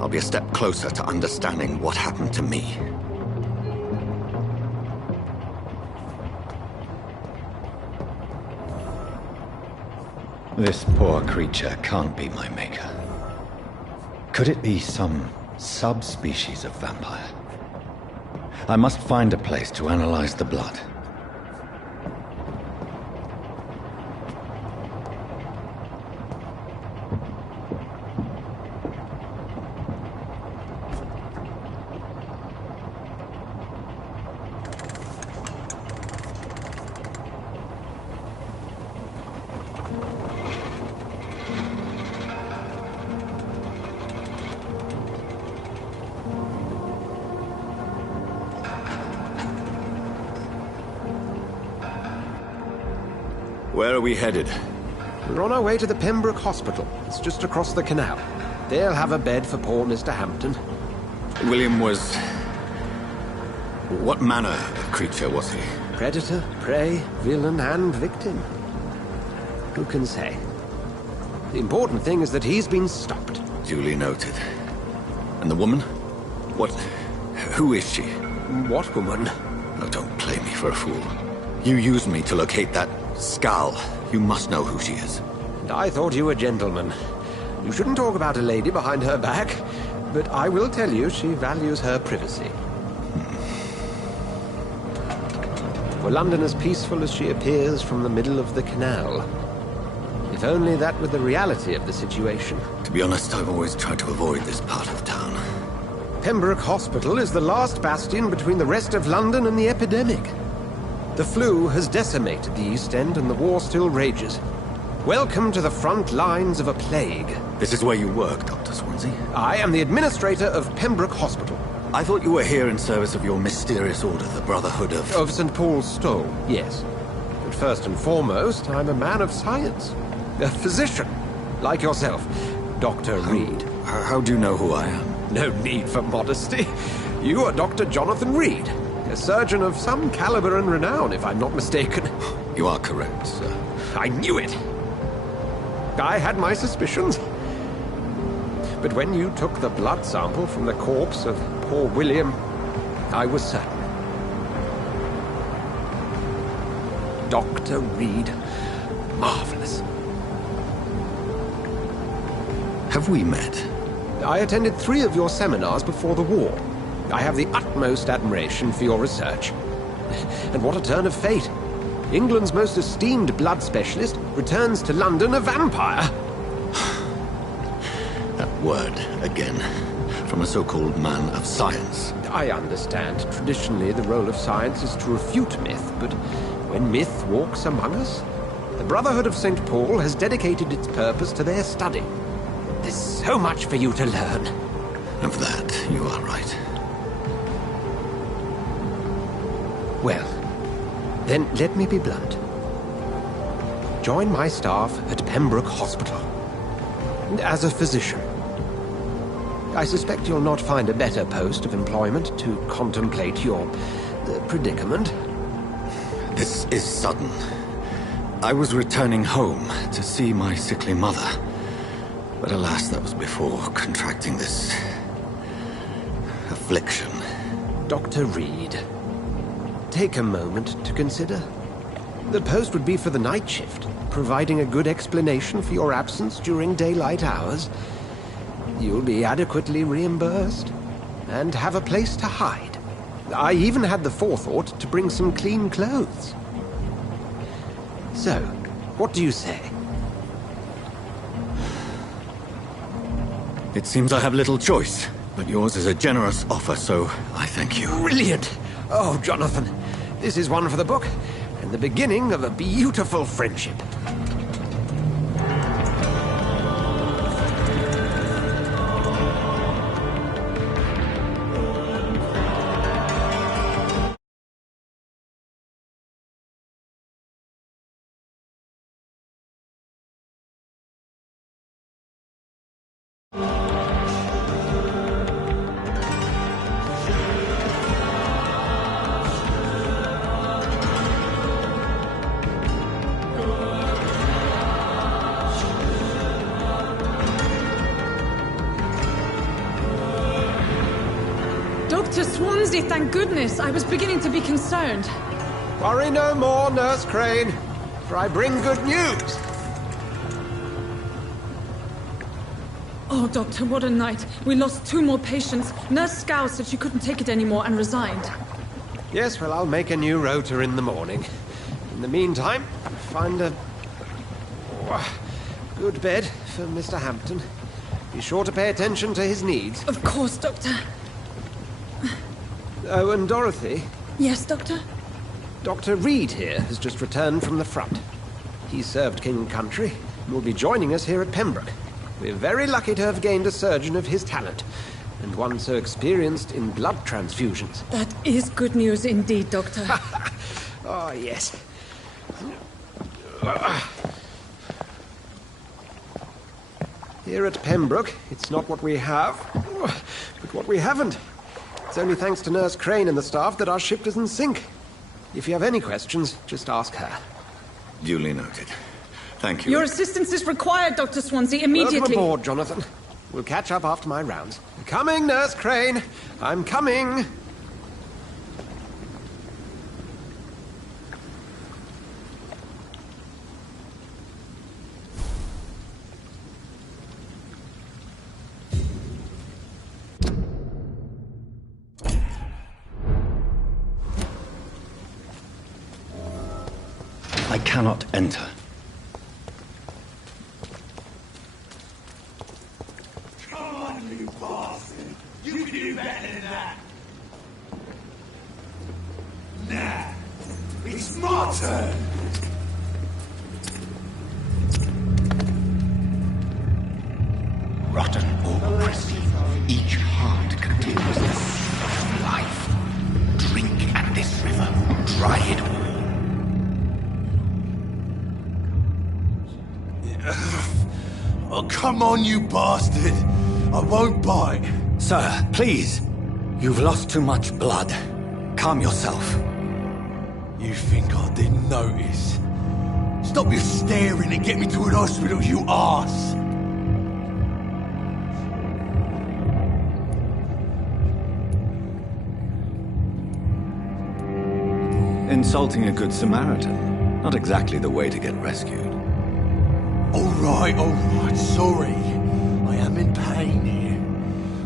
I'll be a step closer to understanding what happened to me. This poor creature can't be my maker. Could it be some subspecies of vampire? I must find a place to analyze the blood. Where are we headed? We're on our way to the Pembroke Hospital. It's just across the canal. They'll have a bed for poor Mr. Hampton. William was... What manner of creature was he? Predator, prey, villain, and victim. Who can say? The important thing is that he's been stopped. Duly noted. And the woman? What... Who is she? What woman? Oh, don't play me for a fool. You used me to locate that skull. You must know who she is. And I thought you a gentleman. You shouldn't talk about a lady behind her back, but I will tell you she values her privacy. For London as peaceful as she appears from the middle of the canal. If only that were the reality of the situation. To be honest, I've always tried to avoid this part of town. Pembroke Hospital is the last bastion between the rest of London and the epidemic. The flu has decimated the East End and the war still rages. Welcome to the front lines of a plague. This is where you work, Dr. Swansea? I am the administrator of Pembroke Hospital. I thought you were here in service of your mysterious order, the Brotherhood of... Of St. Paul's Stole, yes. But first and foremost, I'm a man of science. A physician, like yourself, Dr. Reed. How do you know who I am? No need for modesty. You are Dr. Jonathan Reed. A surgeon of some caliber and renown, if I'm not mistaken. You are correct, sir. I knew it! I had my suspicions. But when you took the blood sample from the corpse of poor William, I was certain. Dr. Reed. Marvelous. Have we met? I attended 3 of your seminars before the war. I have the utmost admiration for your research. And what a turn of fate. England's most esteemed blood specialist returns to London a vampire. That word, again, from a so-called man of science. I understand. Traditionally, the role of science is to refute myth, but when myth walks among us, the Brotherhood of St. Paul has dedicated its purpose to their study. There's so much for you to learn. Of that, you are right. Well, then let me be blunt. Join my staff at Pembroke Hospital. As a physician. I suspect you'll not find a better post of employment to contemplate your predicament. This is sudden. I was returning home to see my sickly mother. But alas, that was before contracting this... affliction. Dr. Reed, take a moment to consider. The post would be for the night shift, providing a good explanation for your absence during daylight hours. You'll be adequately reimbursed, and have a place to hide. I even had the forethought to bring some clean clothes. So, what do you say? It seems I have little choice. But yours is a generous offer, so I thank you. Brilliant! Oh, Jonathan, this is one for the book, and the beginning of a beautiful friendship. Dr. Swansea, thank goodness. I was beginning to be concerned. Worry no more, Nurse Crane, for I bring good news. Oh, Doctor, what a night. We lost 2 more patients. Nurse Scow said she couldn't take it anymore and resigned. Yes, well, I'll make a new rota in the morning. In the meantime, find a good bed for Mr. Hampton. Be sure to pay attention to his needs. Of course, Doctor. Oh, and Dorothy? Yes, Doctor? Dr. Reed here has just returned from the front. He served King and Country and will be joining us here at Pembroke. We're very lucky to have gained a surgeon of his talent, and one so experienced in blood transfusions. That is good news indeed, Doctor. Oh, yes. Here at Pembroke, it's not what we have, but what we haven't. It's only thanks to Nurse Crane and the staff that our ship doesn't sink. If you have any questions, just ask her. Duly noted. Thank you. Your assistance is required, Dr. Swansea, immediately. Welcome aboard, Jonathan. We'll catch up after my rounds. Coming, Nurse Crane. I'm coming. I cannot enter. Come on, you bastard! You can do better than that! Nah, it's my turn! Rotten or crispy, each heart contains the seed of life. Drink at this river, dry it all. Oh, come on, you bastard! I won't bite. Sir, please. You've lost too much blood. Calm yourself. You think I didn't notice? Stop your staring and get me to an hospital, you arse! Insulting a good Samaritan. Not exactly the way to get rescued. Alright, sorry. I am in pain here.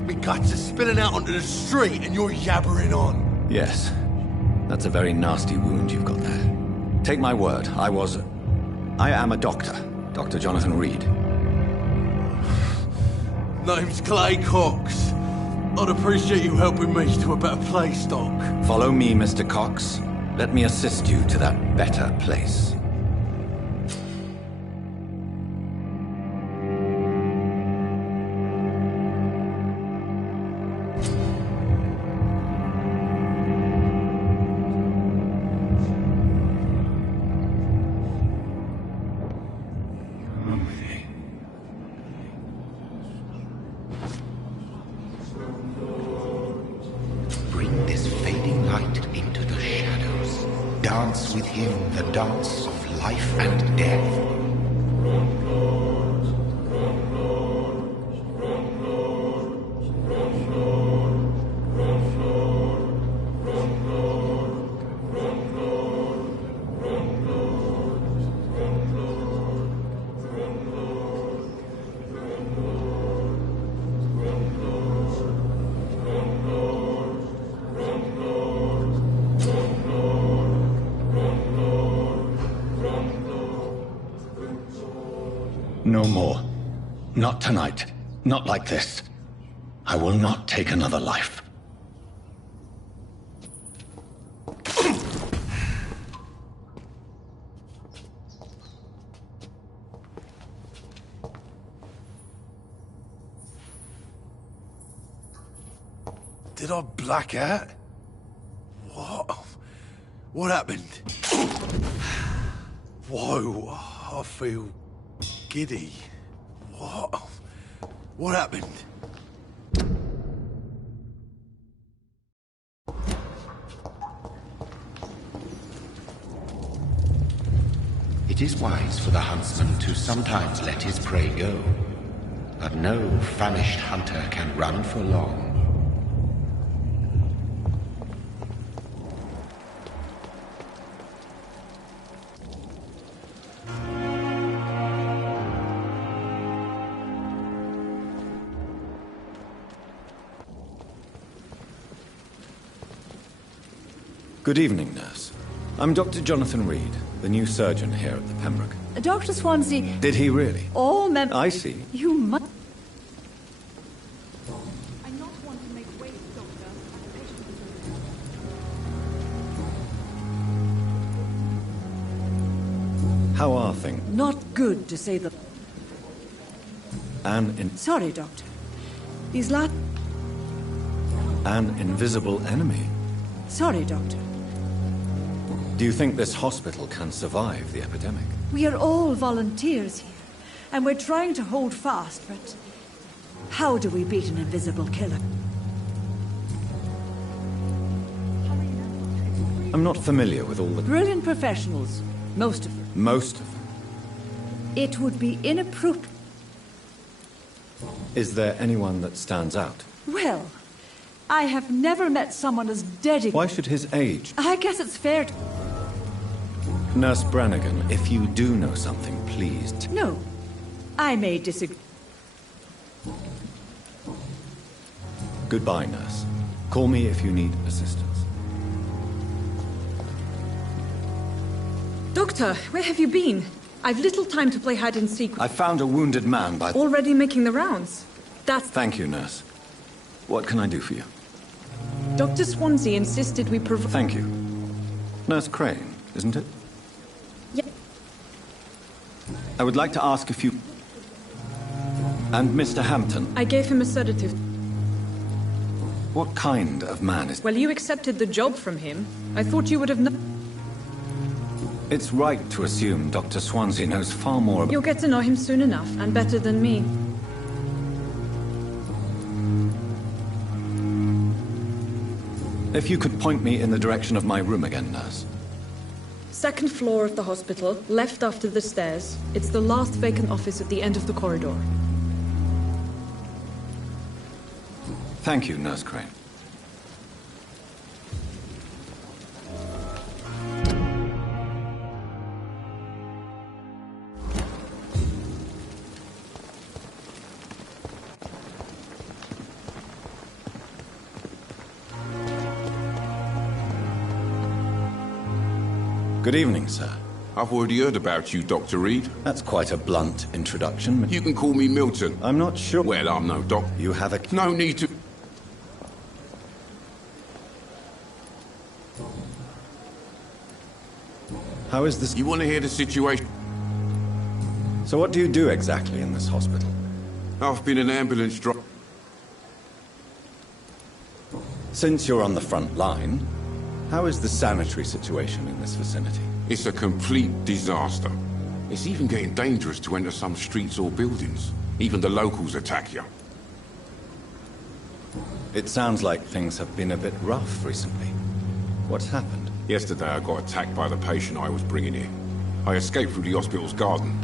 My guts are spilling out onto the street and you're yabbering on. Yes. That's a very nasty wound you've got there. Take my word, I am a doctor. Dr. Jonathan Reed. Name's Clay Cox. I'd appreciate you helping me to a better place, Doc. Follow me, Mr. Cox. Let me assist you to that better place. Bring this fading light into the shadows. Dance with him the dance of life and death. No more. Not tonight. Not like this. I will not take another life. Did I black out? What? What happened? Whoa, I feel giddy. What? What happened? It is wise for the huntsman to sometimes let his prey go, but no famished hunter can run for long. Good evening, nurse. I'm Dr. Jonathan Reed, the new surgeon here at the Pembroke. Dr. Swansea... Did he really? All members... I see. You must... I not want to make waste, Doctor. How are things? Not good, to say the... Sorry, Doctor. These last... An invisible enemy? Sorry, Doctor. Do you think this hospital can survive the epidemic? We are all volunteers here, and we're trying to hold fast, but... How do we beat an invisible killer? I'm not familiar with all the... Brilliant professionals. Most of them. Most of them? It would be inappropriate... Is there anyone that stands out? Well, I have never met someone as dedicated... Why should his age... I guess it's fair to... Nurse Brannigan, if you do know something, please... No. I may disagree. Goodbye, nurse. Call me if you need assistance. Doctor, where have you been? I've little time to play hide and seek. I found a wounded man by... Already making the rounds. That's... Thank you, nurse. What can I do for you? Dr. Swansea insisted we provide... Thank you. Nurse Crane, isn't it? Yeah. I would like to ask a few... And Mr. Hampton? I gave him a sedative. What kind of man is... Well, you accepted the job from him. I thought you would have known... It's right to assume Dr. Swansea knows far more about... You'll get to know him soon enough, and better than me. If you could point me in the direction of my room again, nurse. Second floor of the hospital, left after the stairs. It's the last vacant office at the end of the corridor. Thank you, Nurse Crane. Good evening, sir. I've already heard about you, Dr. Reed. That's quite a blunt introduction. You can call me Milton. I'm not sure... Well, I'm no doc. You have a... No need to... How is this... You want to hear the situation? So what do you do exactly in this hospital? I've been an ambulance driver. Since you're on the front line, how is the sanitary situation in this vicinity? It's a complete disaster. It's even getting dangerous to enter some streets or buildings. Even the locals attack you. It sounds like things have been a bit rough recently. What's happened? Yesterday I got attacked by the patient I was bringing here. I escaped through the hospital's garden,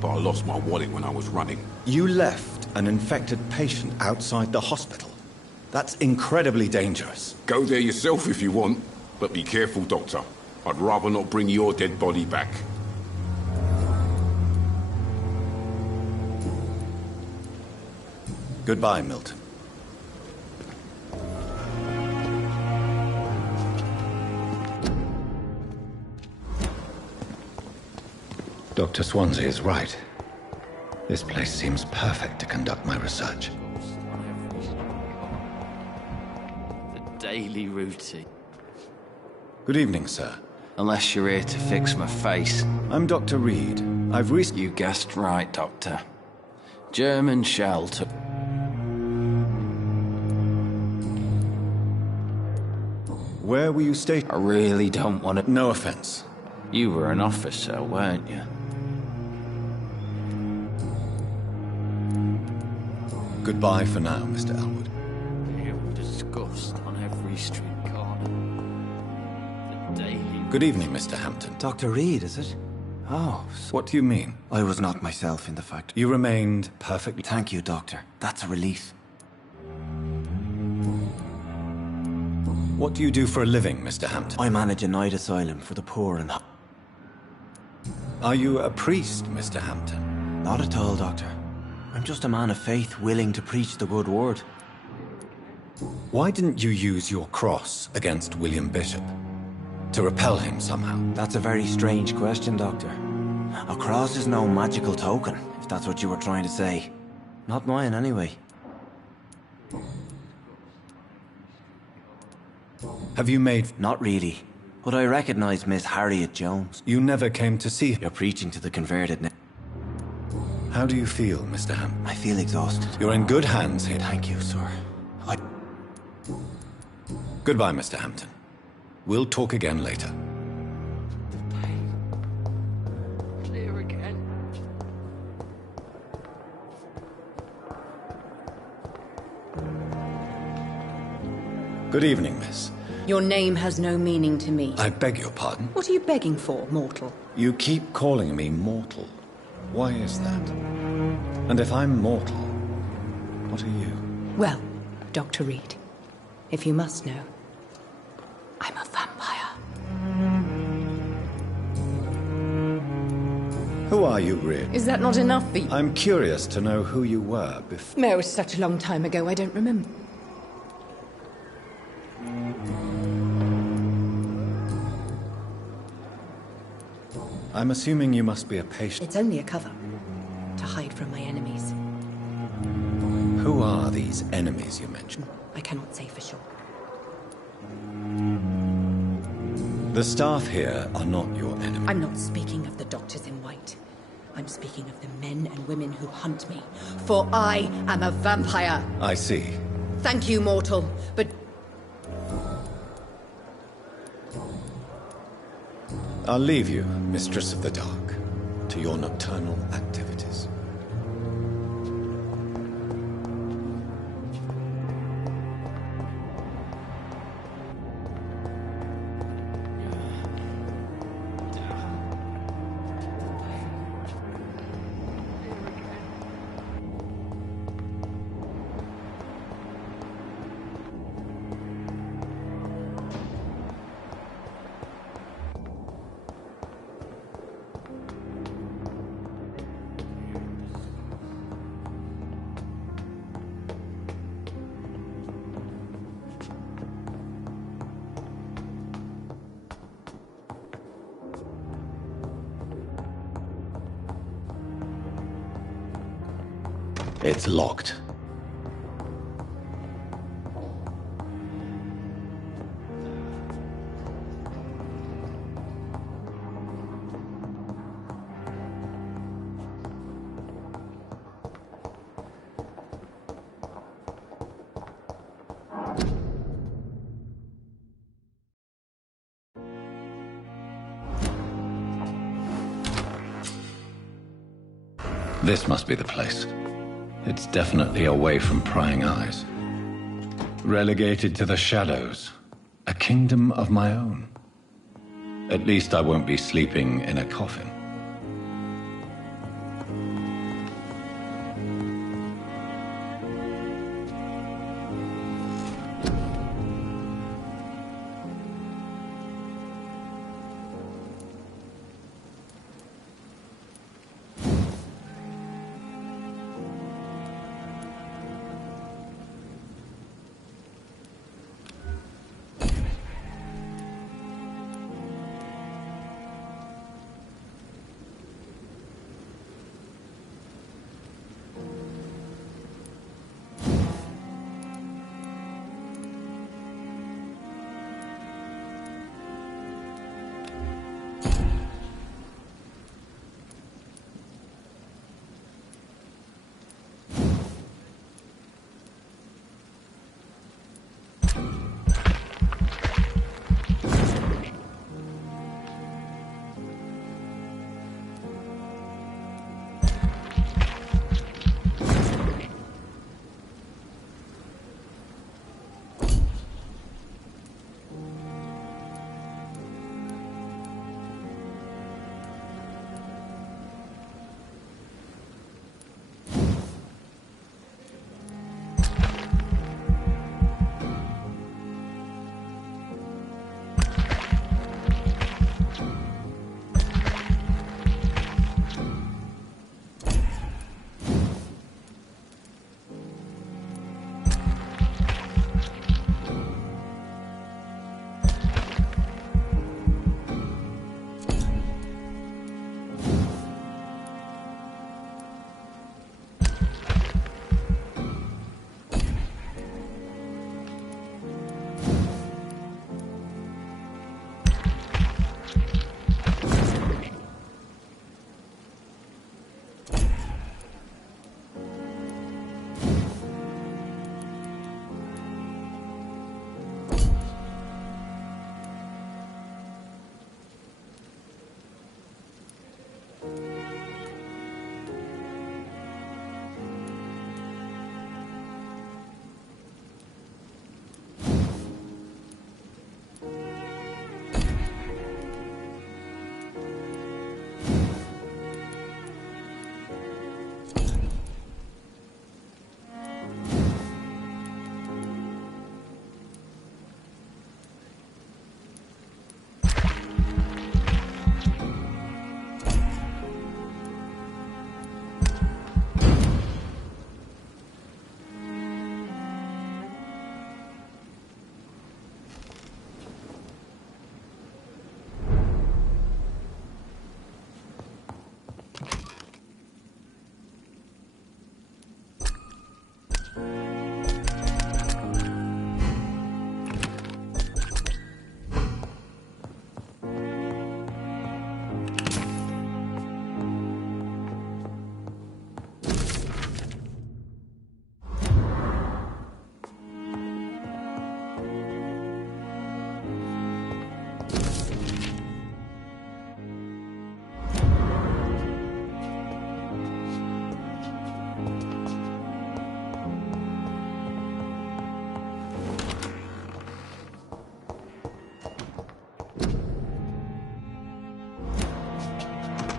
but I lost my wallet when I was running. You left an infected patient outside the hospital? That's incredibly dangerous. Go there yourself if you want, but be careful, Doctor. I'd rather not bring your dead body back. Goodbye, Milton. Dr. Swansea is right. This place seems perfect to conduct my research. daily routine. Good evening, sir. Unless you're here to fix my face. I'm Dr. Reed. You guessed right, Doctor. German shell to... Where were you stationed? I really don't want to... No offense. You were an officer, weren't you? Goodbye for now, Mr. Elwood. You disgust on every street corner. The daily... Good evening, Mr. Hampton. Dr. Reed, is it? Oh, What do you mean? I was not myself in the factory. You remained perfectly... Thank you, Doctor. That's a relief. What do you do for a living, Mr. Hampton? I manage a night asylum for the poor and... Are you a priest, Mr. Hampton? Not at all, Doctor. I'm just a man of faith willing to preach the good word. Why didn't you use your cross against William Bishop? To repel him somehow? That's a very strange question, Doctor. A cross is no magical token, if that's what you were trying to say. Not mine, anyway. Have you made... Not really. But I recognize Miss Harriet Jones. You never came to see her? You're preaching to the converted now. How do you feel, Mr. Hampton? I feel exhausted. You're in good hands here. Thank you, sir. Goodbye, Mr. Hampton. We'll talk again later. Clear again. Good evening, miss. Your name has no meaning to me. I beg your pardon? What are you begging for, mortal? You keep calling me mortal. Why is that? And if I'm mortal, what are you? Well, Dr. Reed, if you must know, I'm a vampire. Who are you, really? Is that not enough for you? I'm curious to know who you were before. No, it was such a long time ago, I don't remember. I'm assuming you must be a patient. It's only a cover to hide from my enemies. Who are these enemies you mentioned? I cannot say for sure. The staff here are not your enemies. I'm not speaking of the doctors in white. I'm speaking of the men and women who hunt me. For I am a vampire. I see. Thank you, mortal, but... I'll leave you, Mistress of the Dark, to your nocturnal activities. It's locked. This must be the place. It's definitely away from prying eyes. Relegated to the shadows. A kingdom of my own. At least I won't be sleeping in a coffin.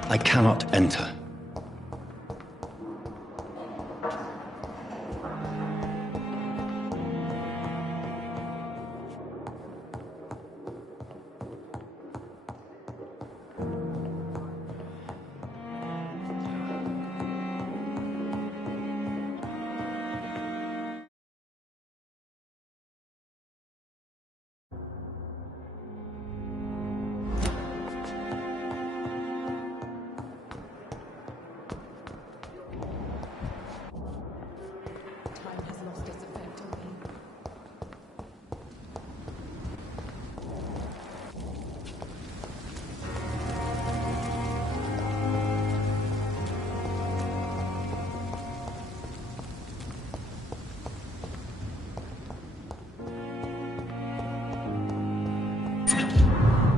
I cannot enter.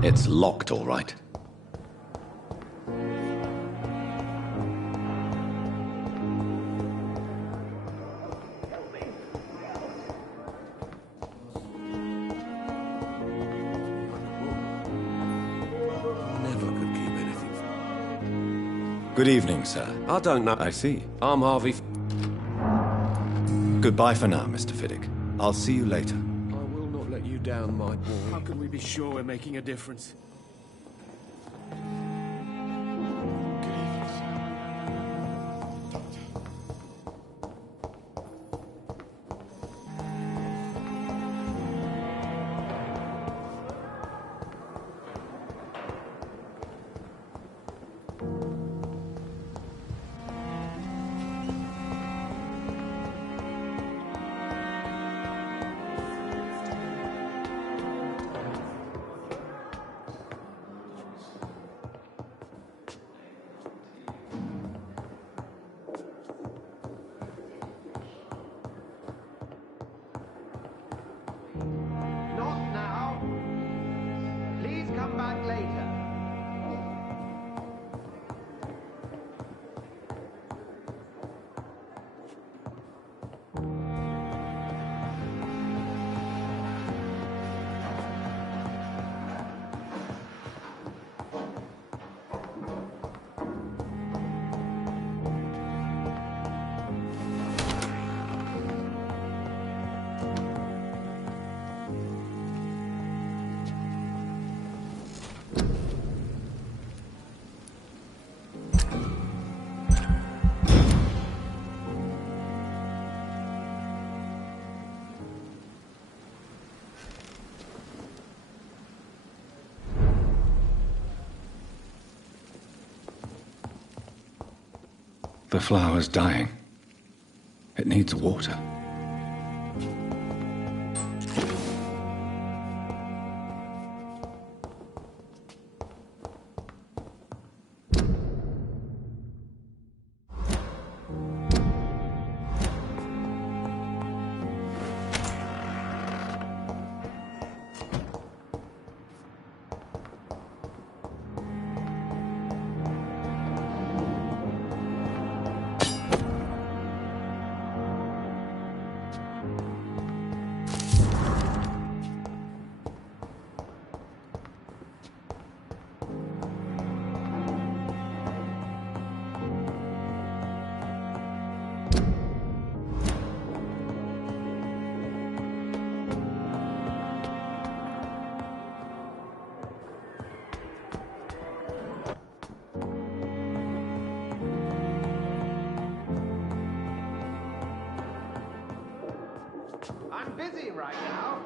It's locked, all right. Never could keep anything. Good evening, sir. I don't know. I see. I'm Harvey. Goodbye for now, Mr. Fiddick. I'll see you later. I will not let you down, my boy. How can we be sure we're making a difference? Not now. Please come back later. The flower's dying. It needs water. right now.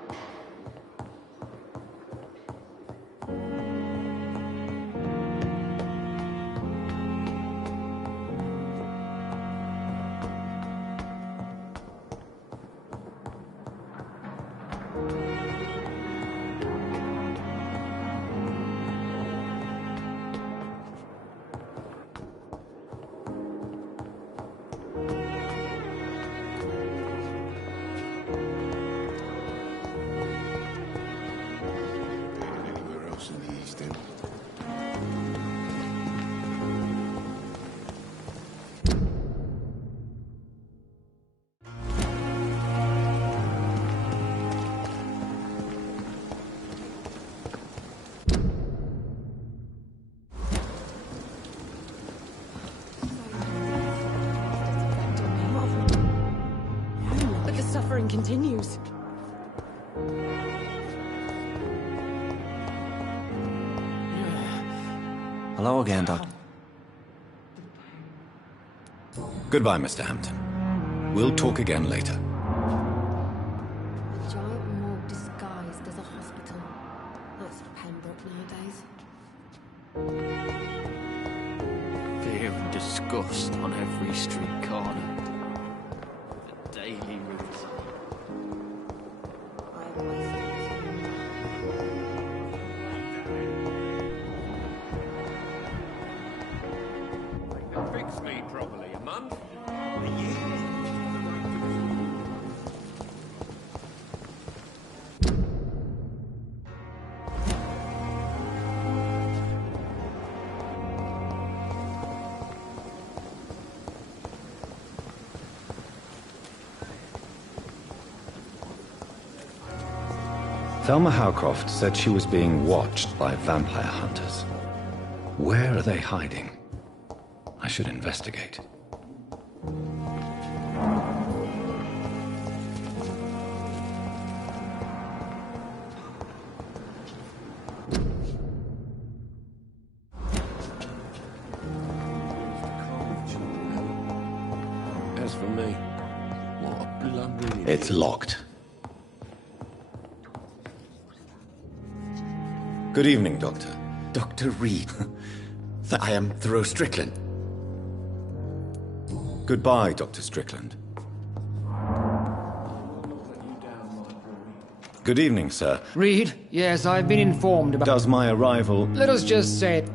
But the suffering continues. Hello again, Doc. Goodbye, Mr. Hampton. We'll talk again later. A giant morgue disguised as a hospital. That's Pembroke nowadays. Fear and disgust on every street corner. The daily routine. Fix me properly, a month? Thelma Howcroft said she was being watched by vampire hunters. Where are they hiding? I should investigate. As for me, what a blundering... It's locked. Good evening, Doctor. Dr. Reed. I am Thoreau Strickland. Goodbye, Dr. Strickland. Good evening, sir. Reed, yes, I've been informed about... Does my arrival... Let us just say it.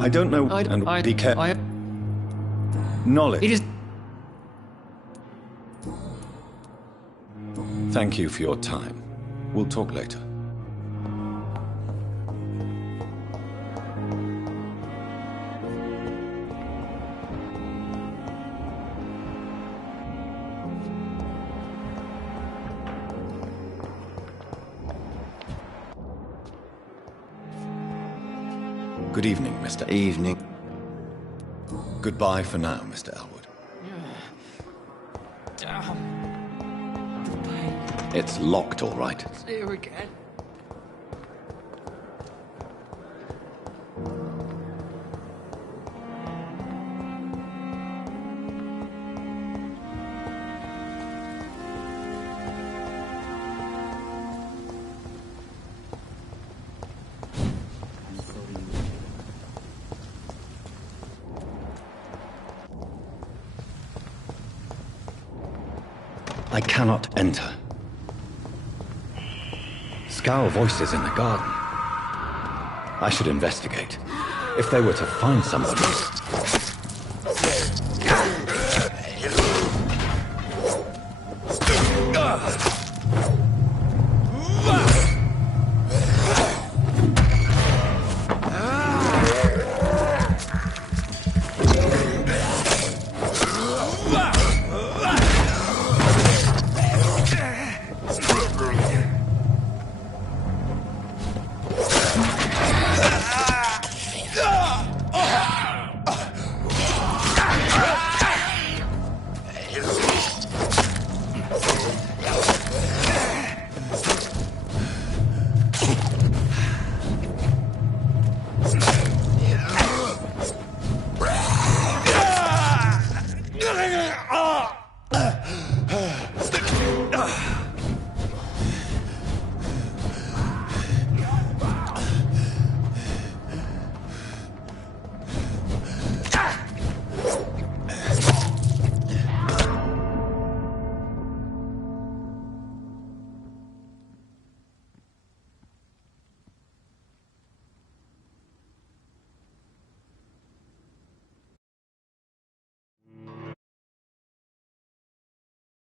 I don't know... be careful. Knowledge. It is... Thank you for your time. We'll talk later. Good evening, Mr. Evening. Goodbye for now, Mr. Elwood. Damn. It's locked, all right. It's here again. I cannot enter. Scowl voices in the garden. I should investigate. If they were to find somebody...